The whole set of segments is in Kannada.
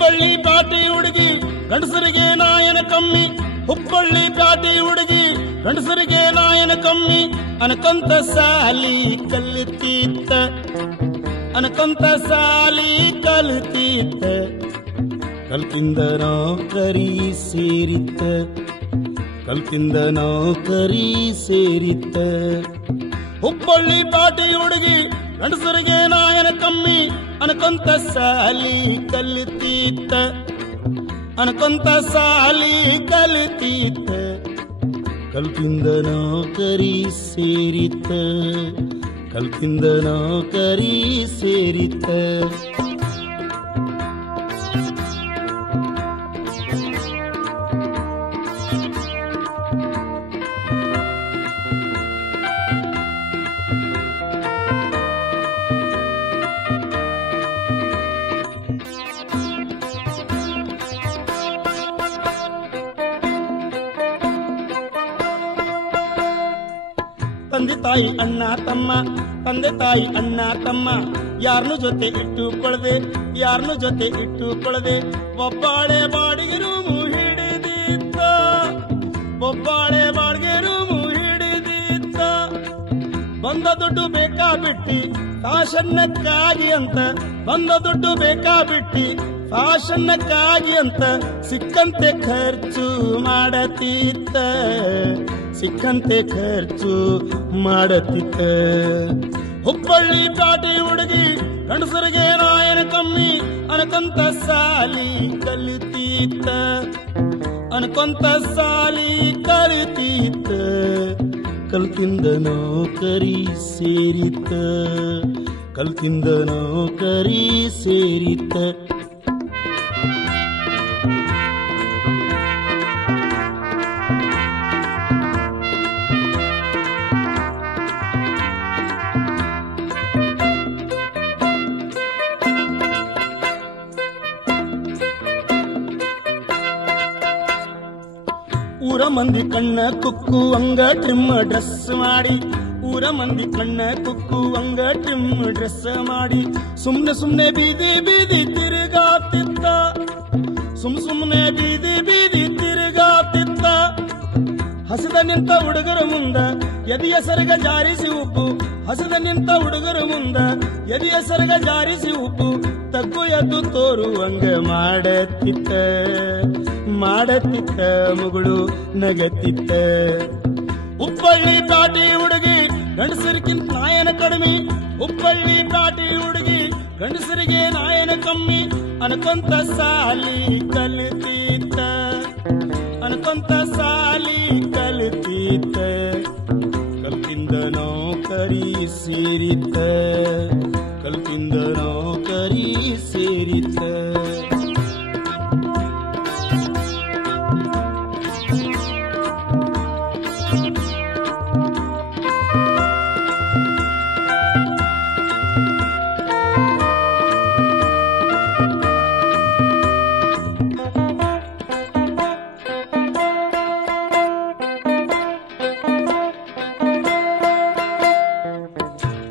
ಹುಬ್ಬಳ್ಳಿ ಪಾಟಿ ಹುಡುಗಿ ಗಂಡಸರಿಗೆ ನಾಯನ ಕಮ್ಮಿ, ಹುಬ್ಬಳ್ಳಿ ಪಾಟಿ ಹುಡುಗಿ ಗಂಡಸರಿಗೆ ನಾಯನ ಕಮ್ಮಿ. ಅನಕಂತ ಸಾಲಿ ಕಲಿತೀತ, ಅನಕಂತ ಸಾಲಿ ಕಲಿತೀತ, ಕಲ್ತಿಂದ ನೌಕರಿ ಸೇರಿತ್ತ, ಕಲ್ತಿಂದ ನೌಕರಿ ಸೇರಿತ್ತ. ಹುಬ್ಬಳ್ಳಿ ಪಾಟಿ ಹುಡುಗಿ ಗಂಡಸರಿಗೆ ನಾಯನ ಕಮ್ಮಿ, ಅನಕೊಂತ ಸಾಲಿ ಕಲಿತೀತ, ಅನಕೊಂತ ಸಾಲಿ ಕಲಿತೀತ, ಕಲ್ತಿಂದ ನೌಕರಿ ಸೇರಿತ್ತ, ಕಲ್ತಿಂದ ನೌಕರಿ ಸೇರಿತ್ತ. ತಂದೆ ತಾಯಿ ಅಣ್ಣ ತಮ್ಮ, ತಂದೆ ತಾಯಿ ಅಣ್ಣ ತಮ್ಮ, ಯಾರನ್ನು ಜೊತೆ ಇಟ್ಟುಕೊಳ್ಳದೆ, ಯಾರನ್ನು ಜೊತೆ ಇಟ್ಟುಕೊಳ್ಳದೆ, ಒಬ್ಬಾಳೆ ಬಾಡಿಗೆ ರೂಮು ಹಿಡಿದಿತ್ತ, ಒಬ್ಬಾಳೆ ಬಾಡಿಗೆ ರೂಮು ಹಿಡಿದಿತ್ತ. ಬಂದ ದುಡ್ಡು ಬೇಕಾ ಬಿಟ್ಟಿ ಫ್ಯಾಷನ್ನಕ್ಕಾಗಿ ಅಂತ, ಬಂದ ದುಡ್ಡು ಬೇಕಾ ಬಿಟ್ಟಿ ಫ್ಯಾಷನ್ನಕ್ಕಾಗಿ ಅಂತ, ಸಿಕ್ಕಂತೆ ಖರ್ಚು ಮಾಡತೀತ್ತ, ಸಿಕ್ಕಂತೆ ಖರ್ಚು ಮಾಡತಿತ್ತ. ಹುಬ್ಬಳ್ಳಿ ಪಾಟಿ ಹುಡುಗಿ ಗಂಡಸರಿಗೆ ನಾಯನ ಕಮ್ಮಿ, ಅನಕೊಂತ ಸಾಲಿ ಕಲಿತೀತ, ಅನಕೊಂತ ಸಾಲಿ ಕಲಿತೀತ, ಕಲ್ತಿಂದ ನೌಕರಿ ಸೇರಿತ, ಕಲ್ತಿಂದ ನೌಕರಿ ಸೇರಿತ. ಊರ ಮಂದಿ ಕಣ್ಣ ಕುಕ್ಕು ಅಂಗ ಟ್ರಿಮ್ ಡ್ರೆಸ್ ಮಾಡಿ, ಊರ ಮಂದಿ ಕಣ್ಣ ಕುಕ್ಕು ಅಂಗ ಟ್ರಿಮ್ ಡ್ರೆಸ್ ಮಾಡಿ, ಸುಮ್ನೆ ಸುಮ್ನೆ ಬೀದಿ ಬೀದಿ ತಿರುಗಾತಿತ್ತ, ಸುಮ್ನೆ ಬೀದಿ ಬೀದಿ ತಿರುಗಾತಿತ್ತ. ಹಸಿದ ನಿಂತ ಹುಡುಗರ ಮುಂದ ಎದೆಯ ಸರಗ ಜಾರಿಸಿ ಉಪ್ಪು, ಹಸಿದ ನಿಂತ ಹುಡುಗರ ಮುಂದ ಎದೆಯ ಸರಗ ಜಾರಿಸಿ ಉಪ್ಪು, ತಗ್ಗು ಎದ್ದು ತೋರುವಂಗ ಮಾಡತಿತ್ತ, ಮಾಡತಿತ್ತ ಮುಗುಳು ನಗತಿತ್ತ. ಹುಬ್ಬಳ್ಳಿ ಪಾಟಿ ಹುಡುಗಿ ಗಂಡಸರಿಗಿಂತ ನಾಯನ ಕಡಿಮೆ, ಹುಬ್ಬಳ್ಳಿ ಪಾಟಿ ಹುಡುಗಿ ಗಂಡಸರಿಗೆ ನಾಯನ ಕಮ್ಮಿ, ಅನಕೊಂತ ಸಾಲಿ ಕಲಿತೀತ, ಅನಕೊಂತ ಸಾಲಿ ಕಲಿತೀತ, ಕಲ್ತಿಂದ ನೌಕರಿ ಸೇರಿತ, ಕಲ್ತಿಂದ ನೌಕರಿ ಸೇರಿತ.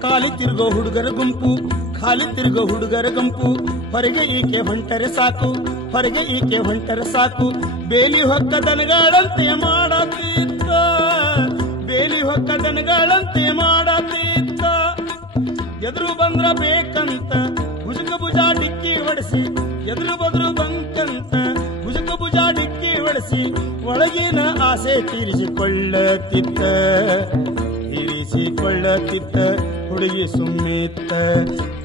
ಖಾಲಿ ತಿರುಗೋ ಹುಡುಗರ ಗುಂಪು, ಖಾಲಿ ತಿರುಗೋ ಹುಡುಗರ ಗುಂಪು, ಹೊರಗೆ ಈಕೆ ಹೊಂಟರೆ ಸಾಕು, ಹೊರಗೆ ಈಕೆ ಹೊಂಟರೆ ಸಾಕು. ಬೇಲಿ ಹೊಕ್ಕ ದನಗಳಂತೆ ಮಾಡತೀತ್ತ, ಬೇಲಿ ಹೊಕ್ಕ ದನಗಳಂತೆ ಮಾಡತೀತ್ತ. ಎದುರು ಬಂದ್ರ ಬೇಕಂತ ಭುಜಕ ಭುಜ ಡಿಕ್ಕಿ ಹೊಡೆಸಿ, ಎದುರು ಬದ್ರು ಬಂಕಂತ ಭುಜಕ ಭುಜ ಡಿಕ್ಕಿ ಹೊಡೆಸಿ, ಒಳಗಿನ ಆಸೆ ತೀರಿಸಿಕೊಳ್ಳತಿತ್ತ, ತೀರಿಸಿಕೊಳ್ಳತಿತ್ತ ಹುಡುಗಿ ಸುಮ್ಮಿತ್ತ,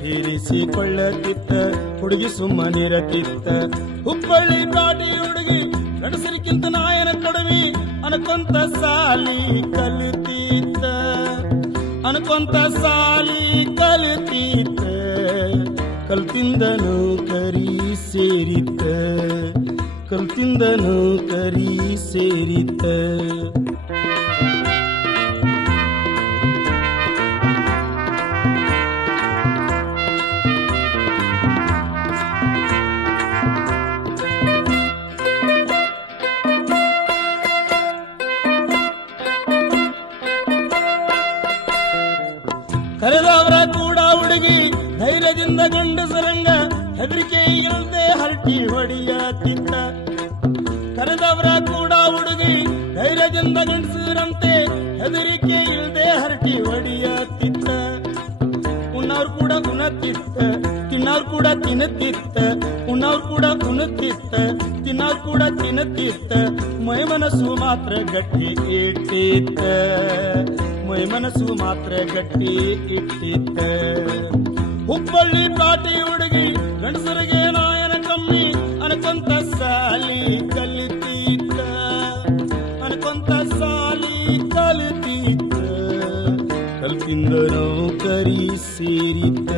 ತೀರಿಸಿಕೊಳ್ಳತಿತ್ತ ಹುಡುಗಿ ಸುಮ್ಮನಿರತಿತ್ತ. ಹುಬ್ಬಳ್ಳಿ ಪಾಟಿ ಹುಡುಗಿ ಗಂಡಸರಿಗಿಂತ ನಾಯನ ಕಡಿಮೆ, ಅನಕೊಂತ ಸಾಲಿ ಕಲಿತೀತ, ಅನಕೊಂತ ಸಾಲಿ ಕಲಿತೀತ, ಕಲ್ತಿಂದ ನೌಕರಿ ಸೇರಿತ, ಕಲ್ತಿಂದ ನೌಕರಿ ಸೇರಿತ. ಕರೆದವರ ಕೂಡ ಹುಡುಗಿ ಧೈರ್ಯದಿಂದ ಗಂಡಸರಂಗ, ಹೆದರಿಕೆ ಇಲ್ಲದೆ ಹರಟ ಹರಟಿ ಹೊಡಿಯತ್ತಿತ್ತ. ಕರೆದವರ ಕೂಡ ಹುಡುಗಿ ಧೈರ್ಯದಿಂದ ಗಂಡಸರಂತೆ ಹೆದರಿಕೆ ಇಲ್ಲದೆ ಹರಟಿ ಹೊಡಿಯತ್ತಿತ್ತ. ಉಣ್ಣವ್ರು ಕೂಡ ಉಣತಿತ್ತ, ತಿನ್ನವ್ರು ಕೂಡ ತಿನ್ನುತ್ತಿತ್ತ. ಉಣ್ಣವ್ರು ಕೂಡ ಉಣುತ್ತಿತ್ತ, ತಿನ್ನವ್ರು ಕೂಡ ತಿನ್ನುತ್ತಿತ್ತ. ಮೈ ಮನಸ್ಸು ಮಾತ್ರ ಗಟ್ಟಿ ಇಟ್ಟಿತ್ತ, ಮೈ ಮನಸ್ಸು ಮಾತ್ರ ಗಟ್ಟಿ ಇಟ್ಟಿತ್ತ. ಹುಬ್ಬಳ್ಳಿ ಕಾಟಿ ಹುಡುಗಿ ಗಂಡಸರಿಗೆ ನಾಯನ ಕಮ್ಮಿ ಅನ್ಕೊಂತ ಸಾಲಿ ಕಲಿತೀತ, ಅನ್ಕೊಂತ ಸಾಲಿ ಕಲಿತೀತ. ಕಲ್ತಿಂದ ನೌಕರಿ ಸೇರಿತ,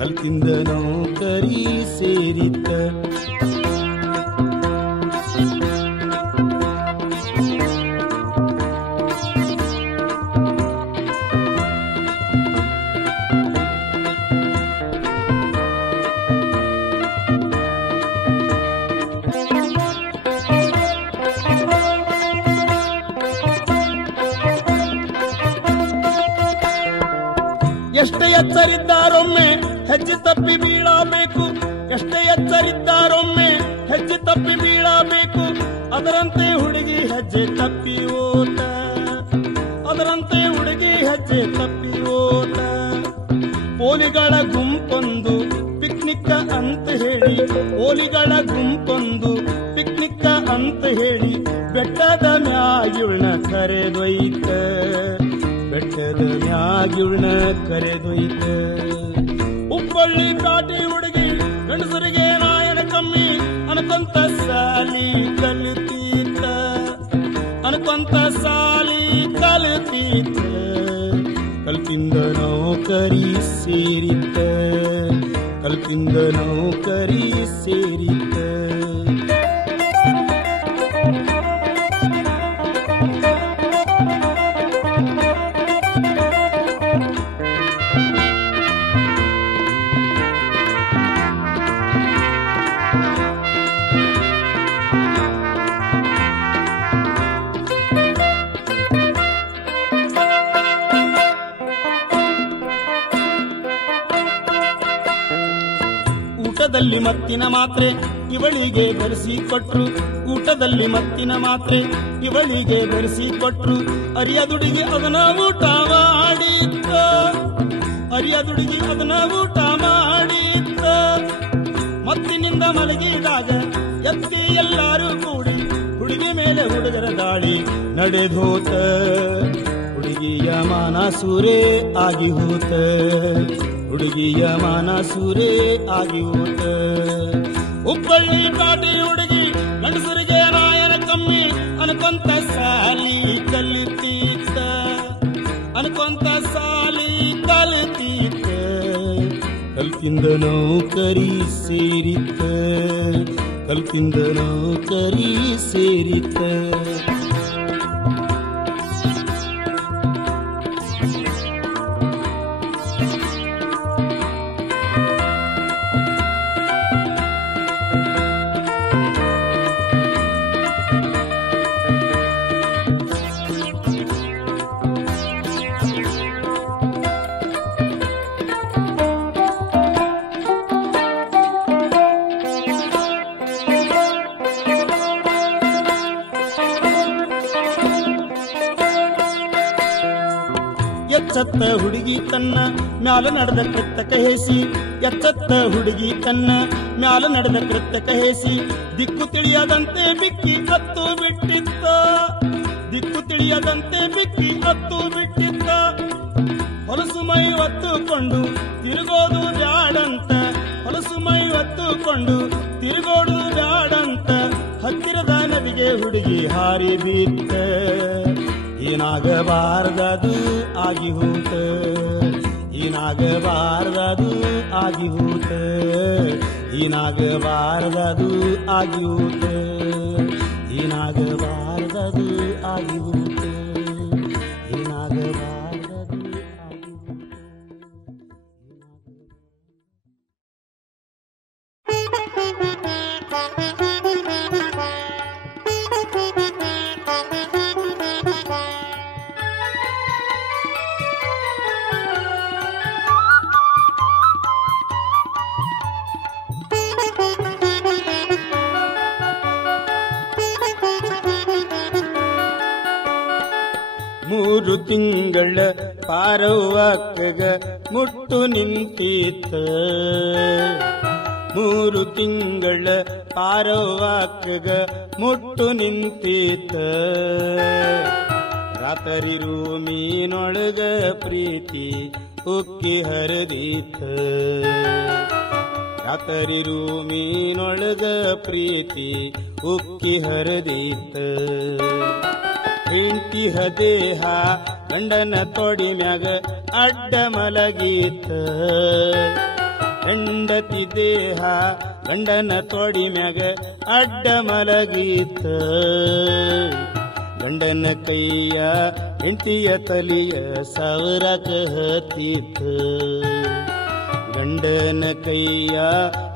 ಕಲ್ತಿಂದ ನೌಕರಿ ಸೇರಿತ. ಎಷ್ಟೇ ಎಚ್ಚರಿದ್ದಾರೊಮ್ಮೆ ಹೆಜ್ಜೆ ತಪ್ಪಿ ಬೀಳಬೇಕು, ಎಷ್ಟೇ ಎಚ್ಚರಿದ್ದಾರೊಮ್ಮೆ ಹೆಜ್ಜೆ ತಪ್ಪಿ ಬೀಳಬೇಕು. ಅದರಂತೆ ಹುಡುಗಿ ಹೆಜ್ಜೆ ತಪ್ಪಿ ಓಟ, ಅದರಂತೆ ಹುಡುಗಿ ಹೆಜ್ಜೆ ತಪ್ಪಿ ಓಟ. ಪೋಲಿಗಳ ಗುಂಪೊಂದು ಪಿಕ್ನಿಕ್ ಅಂತ ಹೇಳಿ, ಪೋಲಿಗಳ ಗುಂಪೊಂದು ಪಿಕ್ನಿಕ್ ಅಂತ ಹೇಳಿ ಬೆಟ್ಟದ ಮ್ಯಾಗಿಳ್ನ ಕರೆದೊಯ್ತ, ಬೆಟ್ಟದ ಮ್ಯಾಗಿಳ್ನ ಕರೆದೊಯ್ತ. ಹುಬ್ಬಳ್ಳಿ ಕಾಟಿ ಹುಡುಗಿ ಗಂಡಸರಿಗೆ ನಾಯನ ಕಮ್ಮಿ ಅನ್ಕೊಂತ ಸಾಲಿ ಕಲಿತೀತ, ಅನ್ಕೊಂತ ಸಾಲಿ ಕಲಿತೀತ. ಕಲ್ತಿಂದ ನೌಕರಿ ಸೇರಿತ, ಕಲ್ತಿಂದ ನೌಕರಿ ಸೇರಿತ. ಊಟದಲ್ಲಿ ಮತ್ತಿನ ಮಾತ್ರೆ ಇವಳಿಗೆ ಬೆರೆಸಿಕೊಟ್ರು, ಊಟದಲ್ಲಿ ಮತ್ತಿನ ಮಾತ್ರೆ ಇವಳಿಗೆ ಬೆರೆಸಿಕೊಟ್ರು. ಅರಿಯದುಡಿಗೆ ಅದನ್ನ ಊಟ ಮಾಡಿತ್ತ, ಅರಿಯದುಡಿಗೆ ಅದನ್ನ ಊಟ ಮಾಡಿತ್ತ. ಮತ್ತಿನಿಂದ ಮಲಗಿದಾಗ ಎತ್ತಿ ಎಲ್ಲರೂ ಕೂಡಿ ಹುಡುಗಿ ಮೇಲೆ ಹುಡುಗರ ದಾಳಿ ನಡೆದೋತ. ಹುಡುಗಿಯ ಮಾನ ಸೂರೆ ಆಗಿ ಹೋತ, ಹುಡುಗಿಯ ಮಾನ ಸೂರೆ ಆಗಿ ಹೋತ. ಹುಬ್ಬಳ್ಳಿ ಕಾಟಿ ಹುಡುಗಿ ಗಂಡಸರಿಗೆ ನಾಯನ ಕಮ್ಮಿ ಅನ್ಕೊಂತ ಸಾಲಿ ಕಲಿತೀತ, ಅನ್ಕೊಂತ ಸಾಲಿ ಕಲಿತೀತ. ಕಲ್ತಿಂದ ನೌಕರಿ ಸೇರಿತ, ಕಲ್ತಿಂದ ನೌಕರಿ ಸೇರಿತ. ಎಚ್ಚತ್ತ ಹುಡುಗಿ ತನ್ನ ಮ್ಯಾಲ ನಡೆದ ಕೃತ್ಯಕ ಹೇಸಿ, ಎಚ್ಚತ್ತ ಹುಡುಗಿ ತನ್ನ ಮ್ಯಾಲ ನಡೆದ ಕೃತ್ಯಕ ಹೇಸಿ. ದಿಕ್ಕು ತಿಳಿಯದಂತೆ ಬಿಕ್ಕಿ ಹತ್ತು ಬಿಟ್ಟಿತ್ತ, ದಿಕ್ಕು ತಿಳಿಯದಂತೆ ಬಿಕ್ಕಿ ಹತ್ತು ಬಿಟ್ಟಿತ್ತ. ಹೊಲಸು ಮೈ ಹೊತ್ತುಕೊಂಡು ತಿರುಗೋದು ಬ್ಯಾಡಂತ, ಹೊಲಸು ಮೈ ಹೊತ್ತುಕೊಂಡು ತಿರುಗೋದು ಬ್ಯಾಡಂತ. ಹತ್ತಿರದ ನದಿಗೆ ಹುಡುಗಿ ಹಾರಿ ಬಿತ್ತ, ಏನಾಗಬಾರದದು ಆಗಿ ಹೋತ, ಏನಾಗಬಾರದದು ಆಗಿ ಹೋತ, ಏನಾಗಬಾರದದು ಆಗಿ ಹೋತ, ಏನಾಗಬಾರದದು ಆಗಿ ಹೋತ, ಏನಾಗಬಾರದದು ಆಗಿ ಹೋತ. ಮೂರು ತಿಂಗಳ ಪಾರವ್ವಕ್ಕಗ ಮುಟ್ಟು ನಿಂತೀತ. ಮೂರು ತಿಂಗಳ ಪಾರವ್ವಕ್ಕಗ ಮುಟ್ಟು ನಿಂತೀತ. ರಾತ್ರಿ ರೂಮಿನೊಳಗ ಪ್ರೀತಿ ಉಕ್ಕಿ ಹರಿದೀತ. ರಾತ್ರಿ ರೂಮಿನೊಳಗ ಪ್ರೀತಿ ಉಕ್ಕಿ ಹರಿದೀತ. ಹೆಂಡತಿಯ ದೇಹ ಗಂಡನ ತೊಡಿ ಮ್ಯಾಗ ಅಡ್ಡ ಮಲಗೀತ. ಹೆಂಡತಿ ದೇಹ ಗಂಡನ ತೊಡಿ ಮ್ಯಾಗ ಅಡ್ಡ ಮಲಗೀತ. ಗಂಡನ ಕೈಯ ಹೆಂಡತಿಯ ತಲಿಯ ಸಾವಿರಕ ಹತ್ತೀತ. ಗಂಡನ ಕೈಯ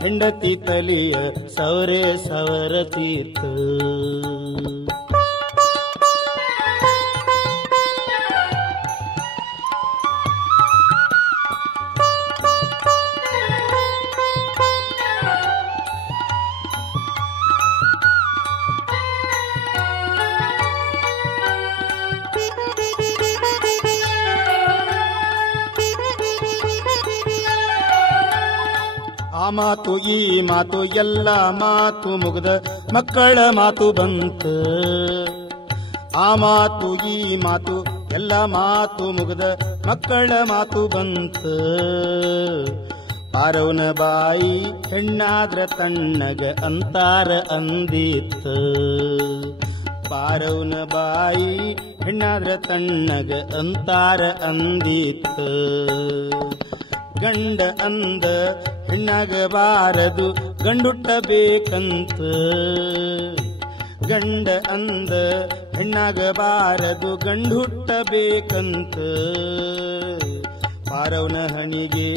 ಹೆಂಡತಿ ತಲಿಯ ಸವರೆ ಸವರತೀತ. ಆ ಮಾತು ಈ ಮಾತು ಎಲ್ಲ ಮಾತು ಮುಗ್ದ ಮಕ್ಕಳ ಮಾತು ಬಂತ. ಆ ಮಾತು ಈ ಮಾತು ಎಲ್ಲ ಮಾತು ಮುಗ್ದ ಮಕ್ಕಳ ಮಾತು ಬಂತ. ಪಾರವನ ಬಾಯಿ ಹೆಣ್ಣಾದ್ರ ತಣ್ಣಗ ಅಂತಾರ ಅಂದೀತ. ಪಾರವನ ಬಾಯಿ ಹೆಣ್ಣಾದ್ರ ತಣ್ಣಗ ಅಂತಾರ ಅಂದೀತ. ಗಂಡ ಅಂದ ಹೆಣ್ಣಾಗಬಾರದು ಗಂಡುಟ್ಟಬೇಕಂತ. ಗಂಡ ಅಂದ ಹೆಣ್ಣಾಗಬಾರದು ಗಂಡುಟ್ಟಬೇಕಂತ. ಪಾರವನ ಹಣಿಗೆ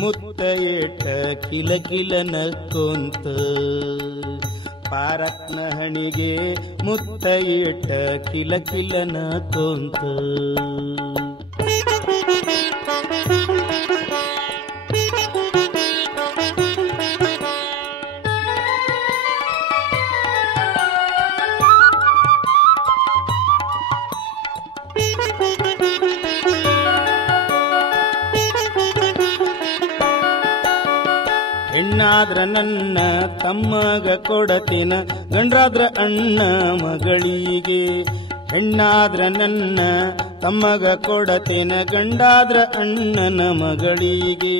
ಮುತ್ತ ಇಟ್ಟ ಕಿಲ ಕಿಲ ನಕ್ಕೊಂತ. ಪಾರತ್ನ ಹಣಿಗೆ ಮುತ್ತ ಇಟ್ಟ ಕಿಲ ಕಿಲ ನಕ್ಕೊಂತ. ಹೆಣ್ಣಾದ್ರ ನನ್ನ ತಮ್ಮಗ ಕೊಡತಿನ ಗಂಡ್ರಾದ್ರ ಅಣ್ಣ ಮಗಳಿಗೆ. ಹೆಣ್ಣಾದ್ರ ನನ್ನ ತಮ್ಮಗ ಕೊಡತಿನ ಗಂಡಾದ್ರ ಅಣ್ಣನ ಮಗಳಿಗೆ.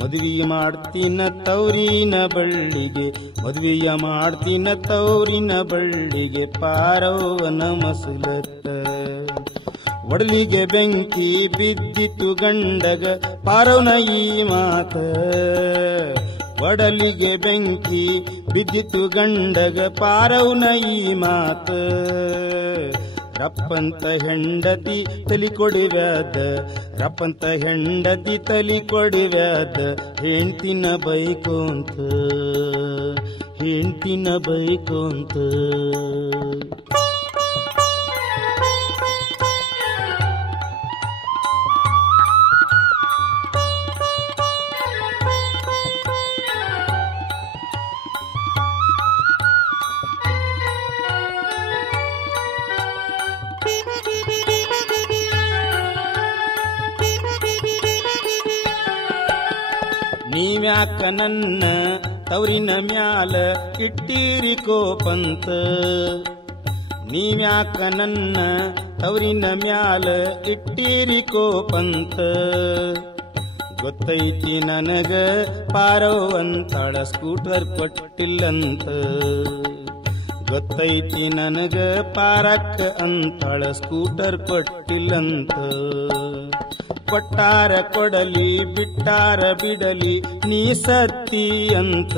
ಮದುವೆ ಮಾಡ್ತೀನ ತೌರಿನ ಬಳ್ಳಿಗೆ. ಮದುವೆಯ ಮಾಡ್ತೀನ ತೌರಿನ ಬಳ್ಳಿಗೆ. ಪಾರವ್ವನ ಮಸಲತ್ತ ಒಡಲಿಗೆ ಬೆಂಕಿ ಬಿದ್ದಿತು ಗಂಡಗ ಪಾರವನ ಈ ಮಾತ. ಒಡಲಿಗೆ ಬೆಂಕಿ ಬಿದ್ದಿತು ಗಂಡಗ ಪಾರವನ ಈ ಮಾತ. ರಪ್ಪಂತ ಹೆಂಡತಿ ತಲಿ ಕೊಡಿವ್ಯಾದ. ರಪ್ಪಂತ ಹೆಂಡತಿ ತಲಿ ಕೊಡಿವ್ಯಾದ. ಹೆಂಡ್ತಿನ ಬೈಕೋಂತ ಹೆಂಡ್ತಿನ ಬೈಕೋಂತ. ನೀವ್ಯಾಕ ನನ್ನ ತವರಿನ ಮ್ಯಾಲ ಇಟ್ಟೀರಿ ಕೋಪಂತ. ನೀವ್ಯಾಕ ನನ್ನ ತವರಿನ ಮ್ಯಾಲ ಇಟ್ಟೀರಿ ಕೋಪಂತ. ಗೊತ್ತೈತಿ ನನಗ ಪಾರವ್ವಂತಾಳ ಸ್ಕೂಟರ್ ಕೊಟ್ಟಿಲ್ಲಂತ. ಗೊತ್ತೈತಿ ನನಗ ಪಾರಕ್ಕ ಅಂತಾಳ ಸ್ಕೂಟರ್ ಕೊಟ್ಟಿಲ್ಲಂತ. ಕೊಟ್ಟಾರ ಕೊಡಲಿ ಬಿಟ್ಟಾರ ಬಿಡಲಿ ನೀ ಸತ್ತಿ ಅಂತ.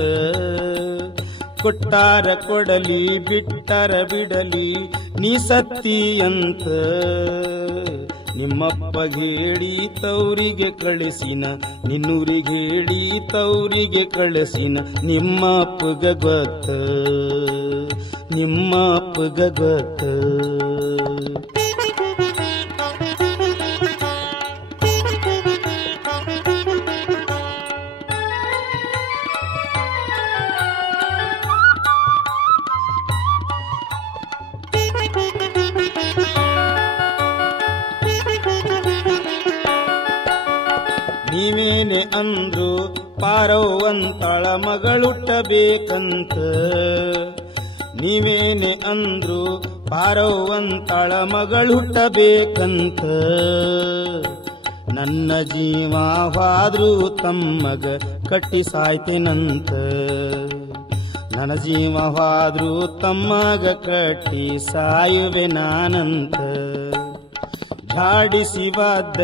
ಕೊಟ್ಟಾರ ಕೊಡಲಿ ಬಿಟ್ಟಾರ ಬಿಡಲಿ ನೀ ಸತ್ತಿ ಅಂತ. ನಿಮ್ಮಪ್ಪ ಹೇಳಿ ತೌರಿಗೆ ಕಳಿಸಿನ ನಿನ್ನೂರಿಗೆ ಹೇಳಿ ತೌರಿಗೆ ಕಳಿಸಿನ. ನಿಮ್ಮ ಅಪ್ಪಗ ಗೊತ್ತ ನಿಮ್ಮ ಅಪ್ಪಗ ಗೊತ್ತ. ನೀವೇನೆ ಅಂದ್ರು ಪಾರವ್ವಂತಾಳ ಮಗಳುಟ್ಟಬೇಕಂತ. ನೀವೇನೆ ಅಂದ್ರು ಪಾರವ್ವಂತಾಳ ಮಗಳುಟ್ಟಬೇಕಂತ. ನನ್ನ ಜೀವ ಹೋದ್ರೂ ತಮ್ಮಗ ಕಟ್ಟಿ ಸಾಯ್ತೇನಂತ. ನನ್ನ ಜೀವ ಹೋದ್ರೂ ತಮ್ಮಗ ಕಟ್ಟಿ ಸಾಯುವೆ ನಾನಂತ. ಝಾಡಿಸಿವಾದ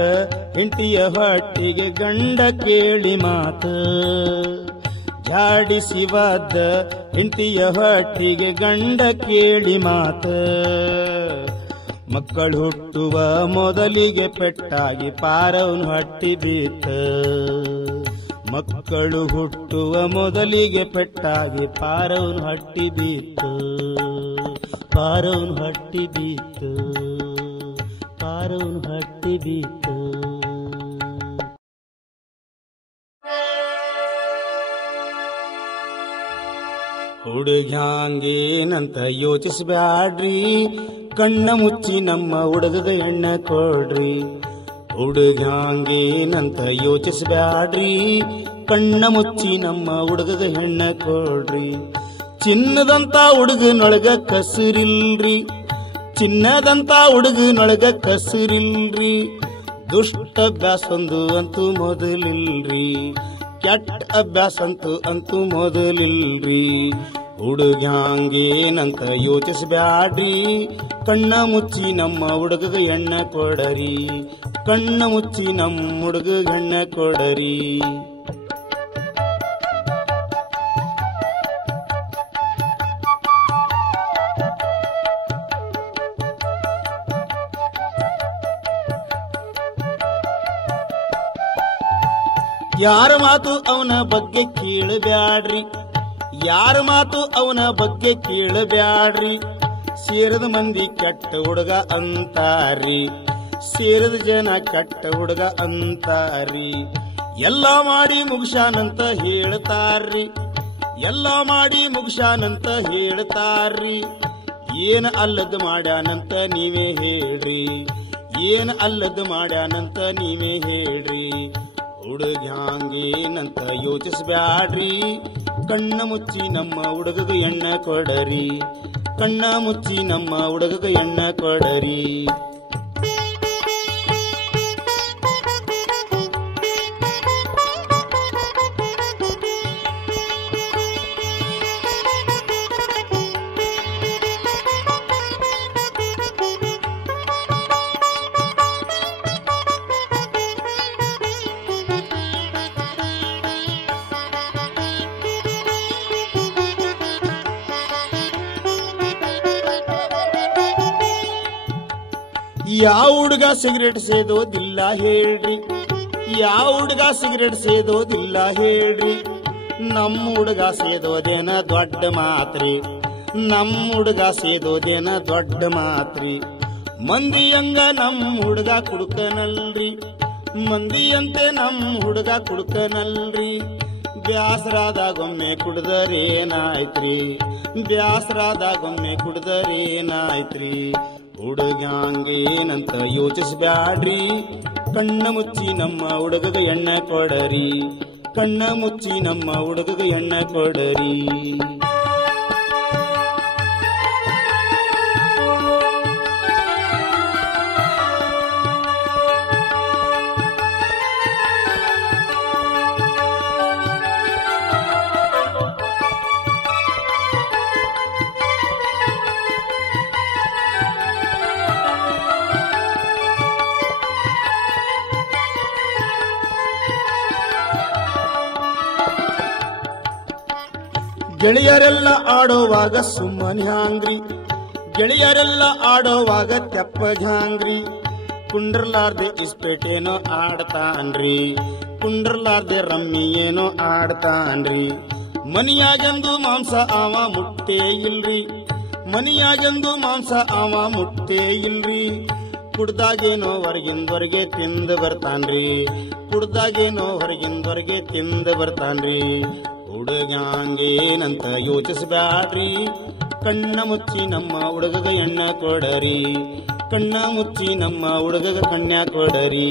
ಹೆಂಡತಿಯ ಹೊಟ್ಟಿಗೆ ಗಂಡ ಕೇಳಿ ಮಾತ. ಝಾಡಿಸಿವಾದ ಹೆಂಡತಿಯ ಹೊಟ್ಟಿಗೆ ಗಂಡ ಕೇಳಿ ಮಾತ. ಮಕ್ಕಳು ಹುಟ್ಟುವ ಮೊದಲಿಗೆ ಪೆಟ್ಟಾಗಿ ಪಾರವನು ಹಟ್ಟಿ ಬೀತ. ಮಕ್ಕಳು ಹುಟ್ಟುವ ಮೊದಲಿಗೆ ಪೆಟ್ಟಾಗಿ ಪಾರವನು ಹಟ್ಟಿ ಬೀತ. ಪಾರವನು ಹಟ್ಟಿ ಬೀತ. ಪಾರವನು ಹಟ್ಟಿ ಬೀತ. ಹುಡುಗ್ಯಾಂಗೇನಂತ ಯೋಚಿಸ್ಬ್ಯಾಡ್ರಿ, ಕಣ್ಣ ಮುಚ್ಚಿ ನಮ್ಮ ಹುಡುಗಗ ಎಣ್ಣ ಕೊಡ್ರಿ. ಹುಡುಗ್ಯಾಂಗೇನಂತ ಯೋಚಿಸ್ಬ್ಯಾಡ್ರಿ, ಕಣ್ಣ ಮುಚ್ಚಿ ನಮ್ಮ ಹುಡುಗಗ ಹೆಣ್ಣ ಕೊಡ್ರಿ. ಚಿನ್ನದಂತ ಹುಡುಗನೊಳಗ ಕಸಿರಿಲ್ರಿ, ಚಿನ್ನದಂತ ಹುಡುಗನೊಳಗ ಕಸಿರಿಲ್ರಿ. ದುಷ್ಟ ಅಭ್ಯಾಸ ಒಂದು ಅಂತೂ ಮೊದಲಿಲ್ರಿ, ಕೆಟ್ಟ ಅಭ್ಯಾಸ ಅಂತೂ ಮೊದಲಿಲ್ರಿ. ಹುಡುಗ್ಯಾಂಗೇನಂತ ಯೋಚಿಸ್ಬ್ಯಾಡ್ರಿ, ಕಣ್ಣ ಮುಚ್ಚಿ ನಮ್ಮ ಹುಡುಗಗ ಎಣ್ಣ ಕೊಡರಿ. ಕಣ್ಣ ಮುಚ್ಚಿ ನಮ್ಮ ಹುಡುಗಗ ಎಣ್ಣ ಕೊಡರಿ. ಯಾರ ಮಾತು ಅವನ ಬಗ್ಗೆ ಕೇಳಬ್ಯಾಡ್ರಿ, ಯಾರ ಮಾತು ಅವನ ಬಗ್ಗೆ ಕೇಳಬ್ಯಾಡ್ರಿ. ಸೇರದ ಮಂದಿ ಕೆಟ್ಟ ಹುಡುಗ ಅಂತಾರಿ, ಸೇರದ ಜನ ಕೆಟ್ಟ ಹುಡುಗ ಅಂತಾರಿ. ಎಲ್ಲ ಮಾಡಿ ಮುಗಿಸಾನಂತ ಹೇಳ್ತಾರ್ರಿ, ಎಲ್ಲ ಮಾಡಿ ಮುಗಿಸಾನಂತ ಹೇಳ್ತಾರ್ರಿ. ಏನ ಅಲ್ಲದ ಮಾಡ್ಯಾನಂತ ನೀವೇ ಹೇಳ್ರಿ, ಏನ ಅಲ್ಲದ ಮಾಡ್ಯಾನಂತ ನೀವೇ ಹೇಳ್ರಿ. ಹುಡುಗ್ಯಾಂಗೇನಂತ ಯೋಚಿಸ್ಬ್ಯಾಡ್ರಿ, ಕಣ್ಣ ಮುಚ್ಚಿ ನಮ್ಮ ಹುಡುಗಗ ಎಣ್ಣ ಕೊಡರಿ. ಕಣ್ಣ ಮುಚ್ಚಿ ನಮ್ಮ ಹುಡುಗಗ ಎಣ್ಣ ಕೊಡರಿ. ಯಾವ ಹುಡುಗ ಸಿಗರೇಟ್ ಸೇದೋದಿಲ್ಲ ಹೇಳ್ರಿ, ಯಾವ ಹುಡುಗ ಸಿಗರೇಟ್ ಸೇದೋದಿಲ್ಲ ಹೇಳ್ರಿ. ನಮ್ಮ ಹುಡುಗ ಸೇದೋದೇನ ದೊಡ್ಡ ಮಾತ್ರಿ, ನಮ್ಮ ಹುಡುಗ ಸೇದೋದೇನ ದೊಡ್ಡ ಮಾತ್ರಿ. ಮಂದಿಯಂಗ ನಮ್ಮ ಹುಡುಗ ಕುಡುಕನಲ್ರಿ, ಮಂದಿಯಂತೆ ನಮ್ಮ ಹುಡುಗ ಕುಡುಕನಲ್ರಿ. ಬ್ಯಾಸರಾದಾಗೊಮ್ಮೆ ಕುಡ್ದರೇನಾಯ್ತ್ರಿ, ಬ್ಯಾಸರಾದಾಗೊಮ್ಮೆ ಕುಡ್ದರೇನಾಯ್ತ್ರಿ. ಹುಡುಗ್ಯಾಂಗೇನಂತ ಯೋಚಿಸ್ಬ್ಯಾಡ್ರಿ, ಕಣ್ಣ ಮುಚ್ಚಿ ನಮ್ಮ ಹುಡುಗಗ ಎಣ್ಣ ಕೊಡರಿ. ಕಣ್ಣ ಮುಚ್ಚಿ ನಮ್ಮ ಹುಡುಗಗ ಎಣ್ಣ ಕೊಡರಿ. ಗೆಳೆಯರೆಲ್ಲ ಆಡೋವಾಗ ಸುಮ್ಮನೆ ಹ್ಯಾಂಗ್ರಿ, ಗೆಳೆಯರೆಲ್ಲ ಆಡೋವಾಗ ತೆಪ್ಪಗ್ಯಾಂಗ್ರಿ. ಕುಂಡ್ರಲಾರ್ದೆ ಇಸ್ಪೇಟೇನೋ ಆಡ್ತಾನ್ರಿ, ಕುಂಡ್ರಲಾರ್ದೆ ರಮ್ಮಿ ಏನೋ ಆಡ್ತಾನ್ರಿ. ಮನಿಯಾಗೆಂದು ಮಾಂಸ ಅವ ಮುಟ್ಟೇ ಇಲ್ರಿ, ಮನಿಯಾಗೆಂದು ಮಾಂಸ ಅವ ಮುಟ್ಟೇ ಇಲ್ರಿ. ಕುಡ್ದಾಗೇನೋ ಹೊರಗಿಂದವರೆಗೆ ತಿಂದು ಬರ್ತಾನ್ರಿ, ಕುಡ್ದಾಗೇನೋ ಹೊರಗಿಂದವರೆಗೆ ತಿಂದು ಬರ್ತಾನ್ರಿ. ಹುಡುಗ್ಯಾಂಗೇನಂತ ಯೋಚಿಸ್ಬ್ಯಾಡ್ರಿ, ಕಣ್ಣ ಮುಚ್ಚಿ ನಮ್ಮ ಹುಡುಗಗ ಎಣ್ಣ ಕೊಡರಿ. ಕಣ್ಣ ಮುಚ್ಚಿ ನಮ್ಮ ಹುಡುಗಗ ಕಣ್ಣ ಕೊಡರಿ.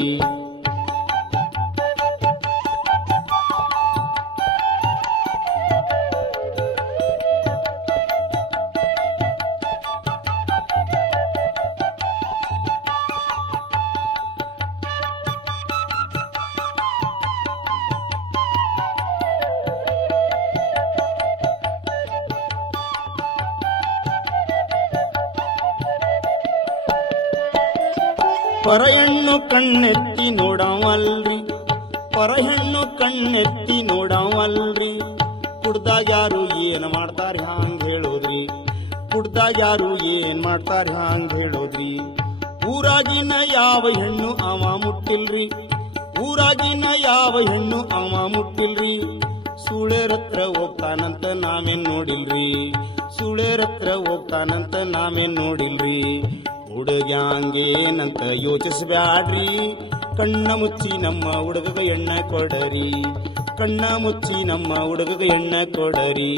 ಪರಹೆಣ್ಣು ಕಣ್ಣೆತ್ತಿ ನೋಡವಲ್ರಿ, ಪರಹೆಣ್ಣು ಕಣ್ಣೆತ್ತಿ ನೋಡವಲ್ರಿ. ಕುಡ್ದಾಗ ಯಾರು ಏನ್ ಮಾಡ್ತಾರ ಹಂಗ ಹೇಳೋದ್ರಿ, ಕುಡ್ದಾಗ ಯಾರು ಏನ್ ಮಾಡ್ತಾರ ಹಂಗ ಹೇಳೋದ್ರಿ. ಊರಾಗಿನ ಯಾವ ಹೆಣ್ಣು ಅವ ಮುಟ್ಟಿಲ್ರಿ, ಊರಾಗಿನ ಯಾವ ಹೆಣ್ಣು ಅವ ಮುಟ್ಟಿಲ್ರಿ. ಸುಳೇರತ್ರ ಹೋಗ್ತಾನಂತ ನಾವೇನ್ ನೋಡಿಲ್ರಿ, ಸುಳೇರತ್ರ ಹೋಗ್ತಾನಂತ ನಾವೇನ್ ನೋಡಿಲ್ರಿ. ಹುಡುಗ್ಯಾಂಗೇನಂತ ಯೋಚಿಸ್ಬ್ಯಾಡ್ರಿ, ಕಣ್ಣ ಮುಚ್ಚಿ ನಮ್ಮ ಹುಡುಗಗ ಎಣ್ಣೆ ಕೊಡರಿ, ಕಣ್ಣ ಮುಚ್ಚಿ ನಮ್ಮ ಹುಡುಗಗ ಎಣ್ಣೆ ಕೊಡರಿ.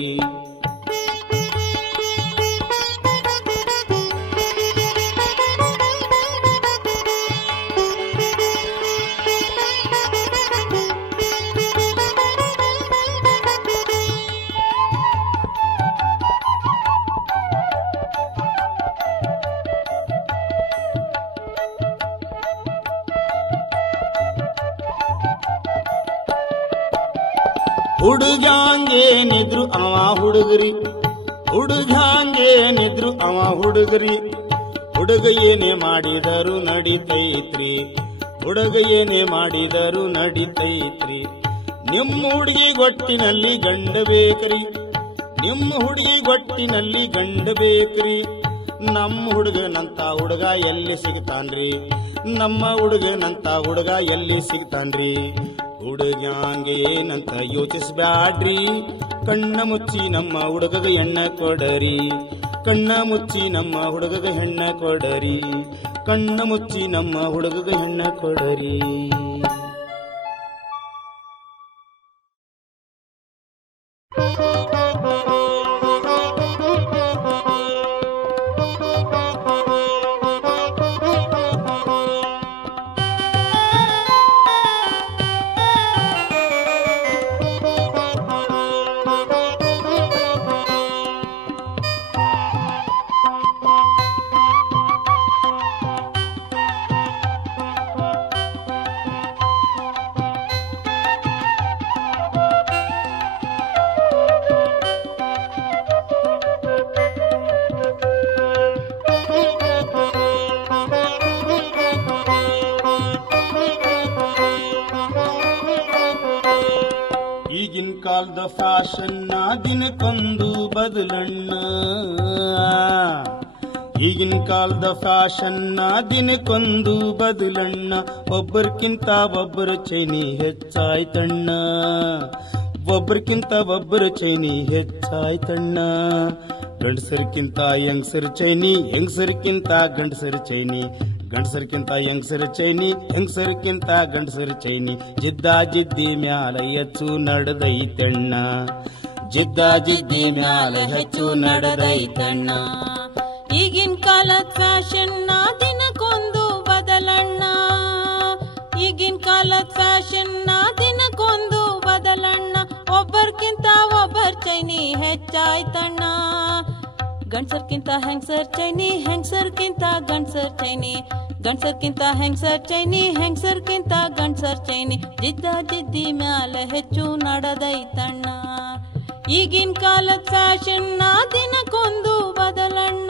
ಹುಡುಗ್ಯಾಂಗೇನಿದ್ರು ಅವ ಹುಡುಗರಿ, ಹುಡುಗ್ಯಾಂಗೇನಿದ್ರು ಅವ ಹುಡುಗರಿ. ಹುಡುಗ ಏನೇ ಮಾಡಿದರು ನಡಿತೈತ್ರಿ, ಹುಡುಗ ಏನೇ ಮಾಡಿದರು ನಡಿತೈತ್ರಿ. ನಿಮ್ಮ ಹುಡುಗಿ ಗೊಟ್ಟಿನಲ್ಲಿ ಗಂಡ ಬೇಕ್ರಿ, ನಿಮ್ಮ ಹುಡುಗಿ ಗೊಟ್ಟಿನಲ್ಲಿ ಗಂಡ ಬೇಕ್ರಿ. ನಮ್ಮ ಹುಡುಗನಂತ ಹುಡುಗ ಎಲ್ಲಿ ಸಿಗ್ತಾನ್ರಿ, ನಮ್ಮ ಹುಡುಗನಂತ ಹುಡುಗ ಎಲ್ಲಿ ಸಿಗ್ತಾನ್ರಿ. ಹುಡುಗ್ಯಾಂಗೇನಂತ ಯೋಚಿಸ್ಬ್ಯಾಡ್ರಿ, ಕಣ್ಣ ಮುಚ್ಚಿ ನಮ್ಮ ಹುಡುಗಗ ಎಣ್ಣೆ ಕೊಡರಿ, ಕಣ್ಣ ಮುಚ್ಚಿ ನಮ್ಮ ಹುಡುಗಗ ಹೆಣ್ಣೆ ಕೊಡರಿ, ಕಣ್ಣ ಮುಚ್ಚಿ ನಮ್ಮ ಹುಡುಗಗ ಹೆಣ್ಣೆ ಕೊಡರಿ. ಈಗಿನ ಕಾಲದ ಫ್ಯಾಷನ್ನ ದಿನಕ್ಕೊಂದು ಬದಲಣ್ಣ, ಈಗಿನ ಕಾಲದ ಫ್ಯಾಷನ್ನ ದಿನಕ್ಕೊಂದು ಬದಲಣ್ಣ. ಒಬ್ಬರಿಗಿಂತ ಒಬ್ಬರು ಚೈನಿ ಹೆಚ್ಚಾಯ್ತಣ್ಣ, ಒಬ್ಬರಿಗಿಂತ ಒಬ್ಬರು ಚೈನಿ ಹೆಚ್ಚಾಯ್ತಣ್ಣ. ಗಂಡಸರಿಗಿಂತ ಹೆಂಗಸರು ಚೈನಿ, ಹೆಂಗಸರಿಗಿಂತ ಗಂಡಸರು ಚೈನಿ, ಗಂಡಸರಿಗಿಂತ ಹೆಂಗಸರು ಚೈನಿ, ಹೆಂಗಸರಿಗಿಂತ ಗಂಡಸರು ಚೈನಿ. ಜಿದ್ದ ಜಿದ್ದಿ ಮ್ಯಾಲ ಹೆಚ್ಚು ನಡೆದೈತಣ್ಣ, ಜಿದ್ದ ಜಿದ್ದಿ ಮ್ಯಾಲ ಹೆಚ್ಚು ನಡೆದೈತಣ್ಣ. ಈಗಿನ ಕಾಲದ ಫ್ಯಾಷನ್ ದಿನಕ್ಕೊಂದು ಬದಲಣ್ಣ, ಈಗಿನ ಕಾಲದ ಫ್ಯಾಷನ್ ದಿನಕ್ಕೊಂದು ಬದಲಣ್ಣ. ಒಬ್ಬರ್ಕಿಂತ ಒಬ್ಬರ್ ಚೈನಿ ಹೆಚ್ಚಾಯ್ತಣ್ಣ, ಗಂಡಸರ್ಕಿಂತ ಹೆಂಗಸರ್ ಚೈನಿ, ಹೆಂಗಸರ್ಕಿಂತ ಗಂಡಸರ್ ಚೈನಿ, ಗಂಡಸರ್ಕಿಂತ ಹೆಂಗಸರ್ ಚೈನಿ, ಹೆಂಗಸರ್ಕಿಂತ ಗಂಡಸರ್ ಚೈನಿ. ಜಿದ್ದ ಜಿದ್ದಿ ಮ್ಯಾಲ ಹೆಚ್ಚು ನಡೆದೈತಣ್ಣ. ಈಗಿನ ಕಾಲದ ಫ್ಯಾಷನ್ ದಿನಕ್ಕೊಂದು ಬದಲಣ್ಣ.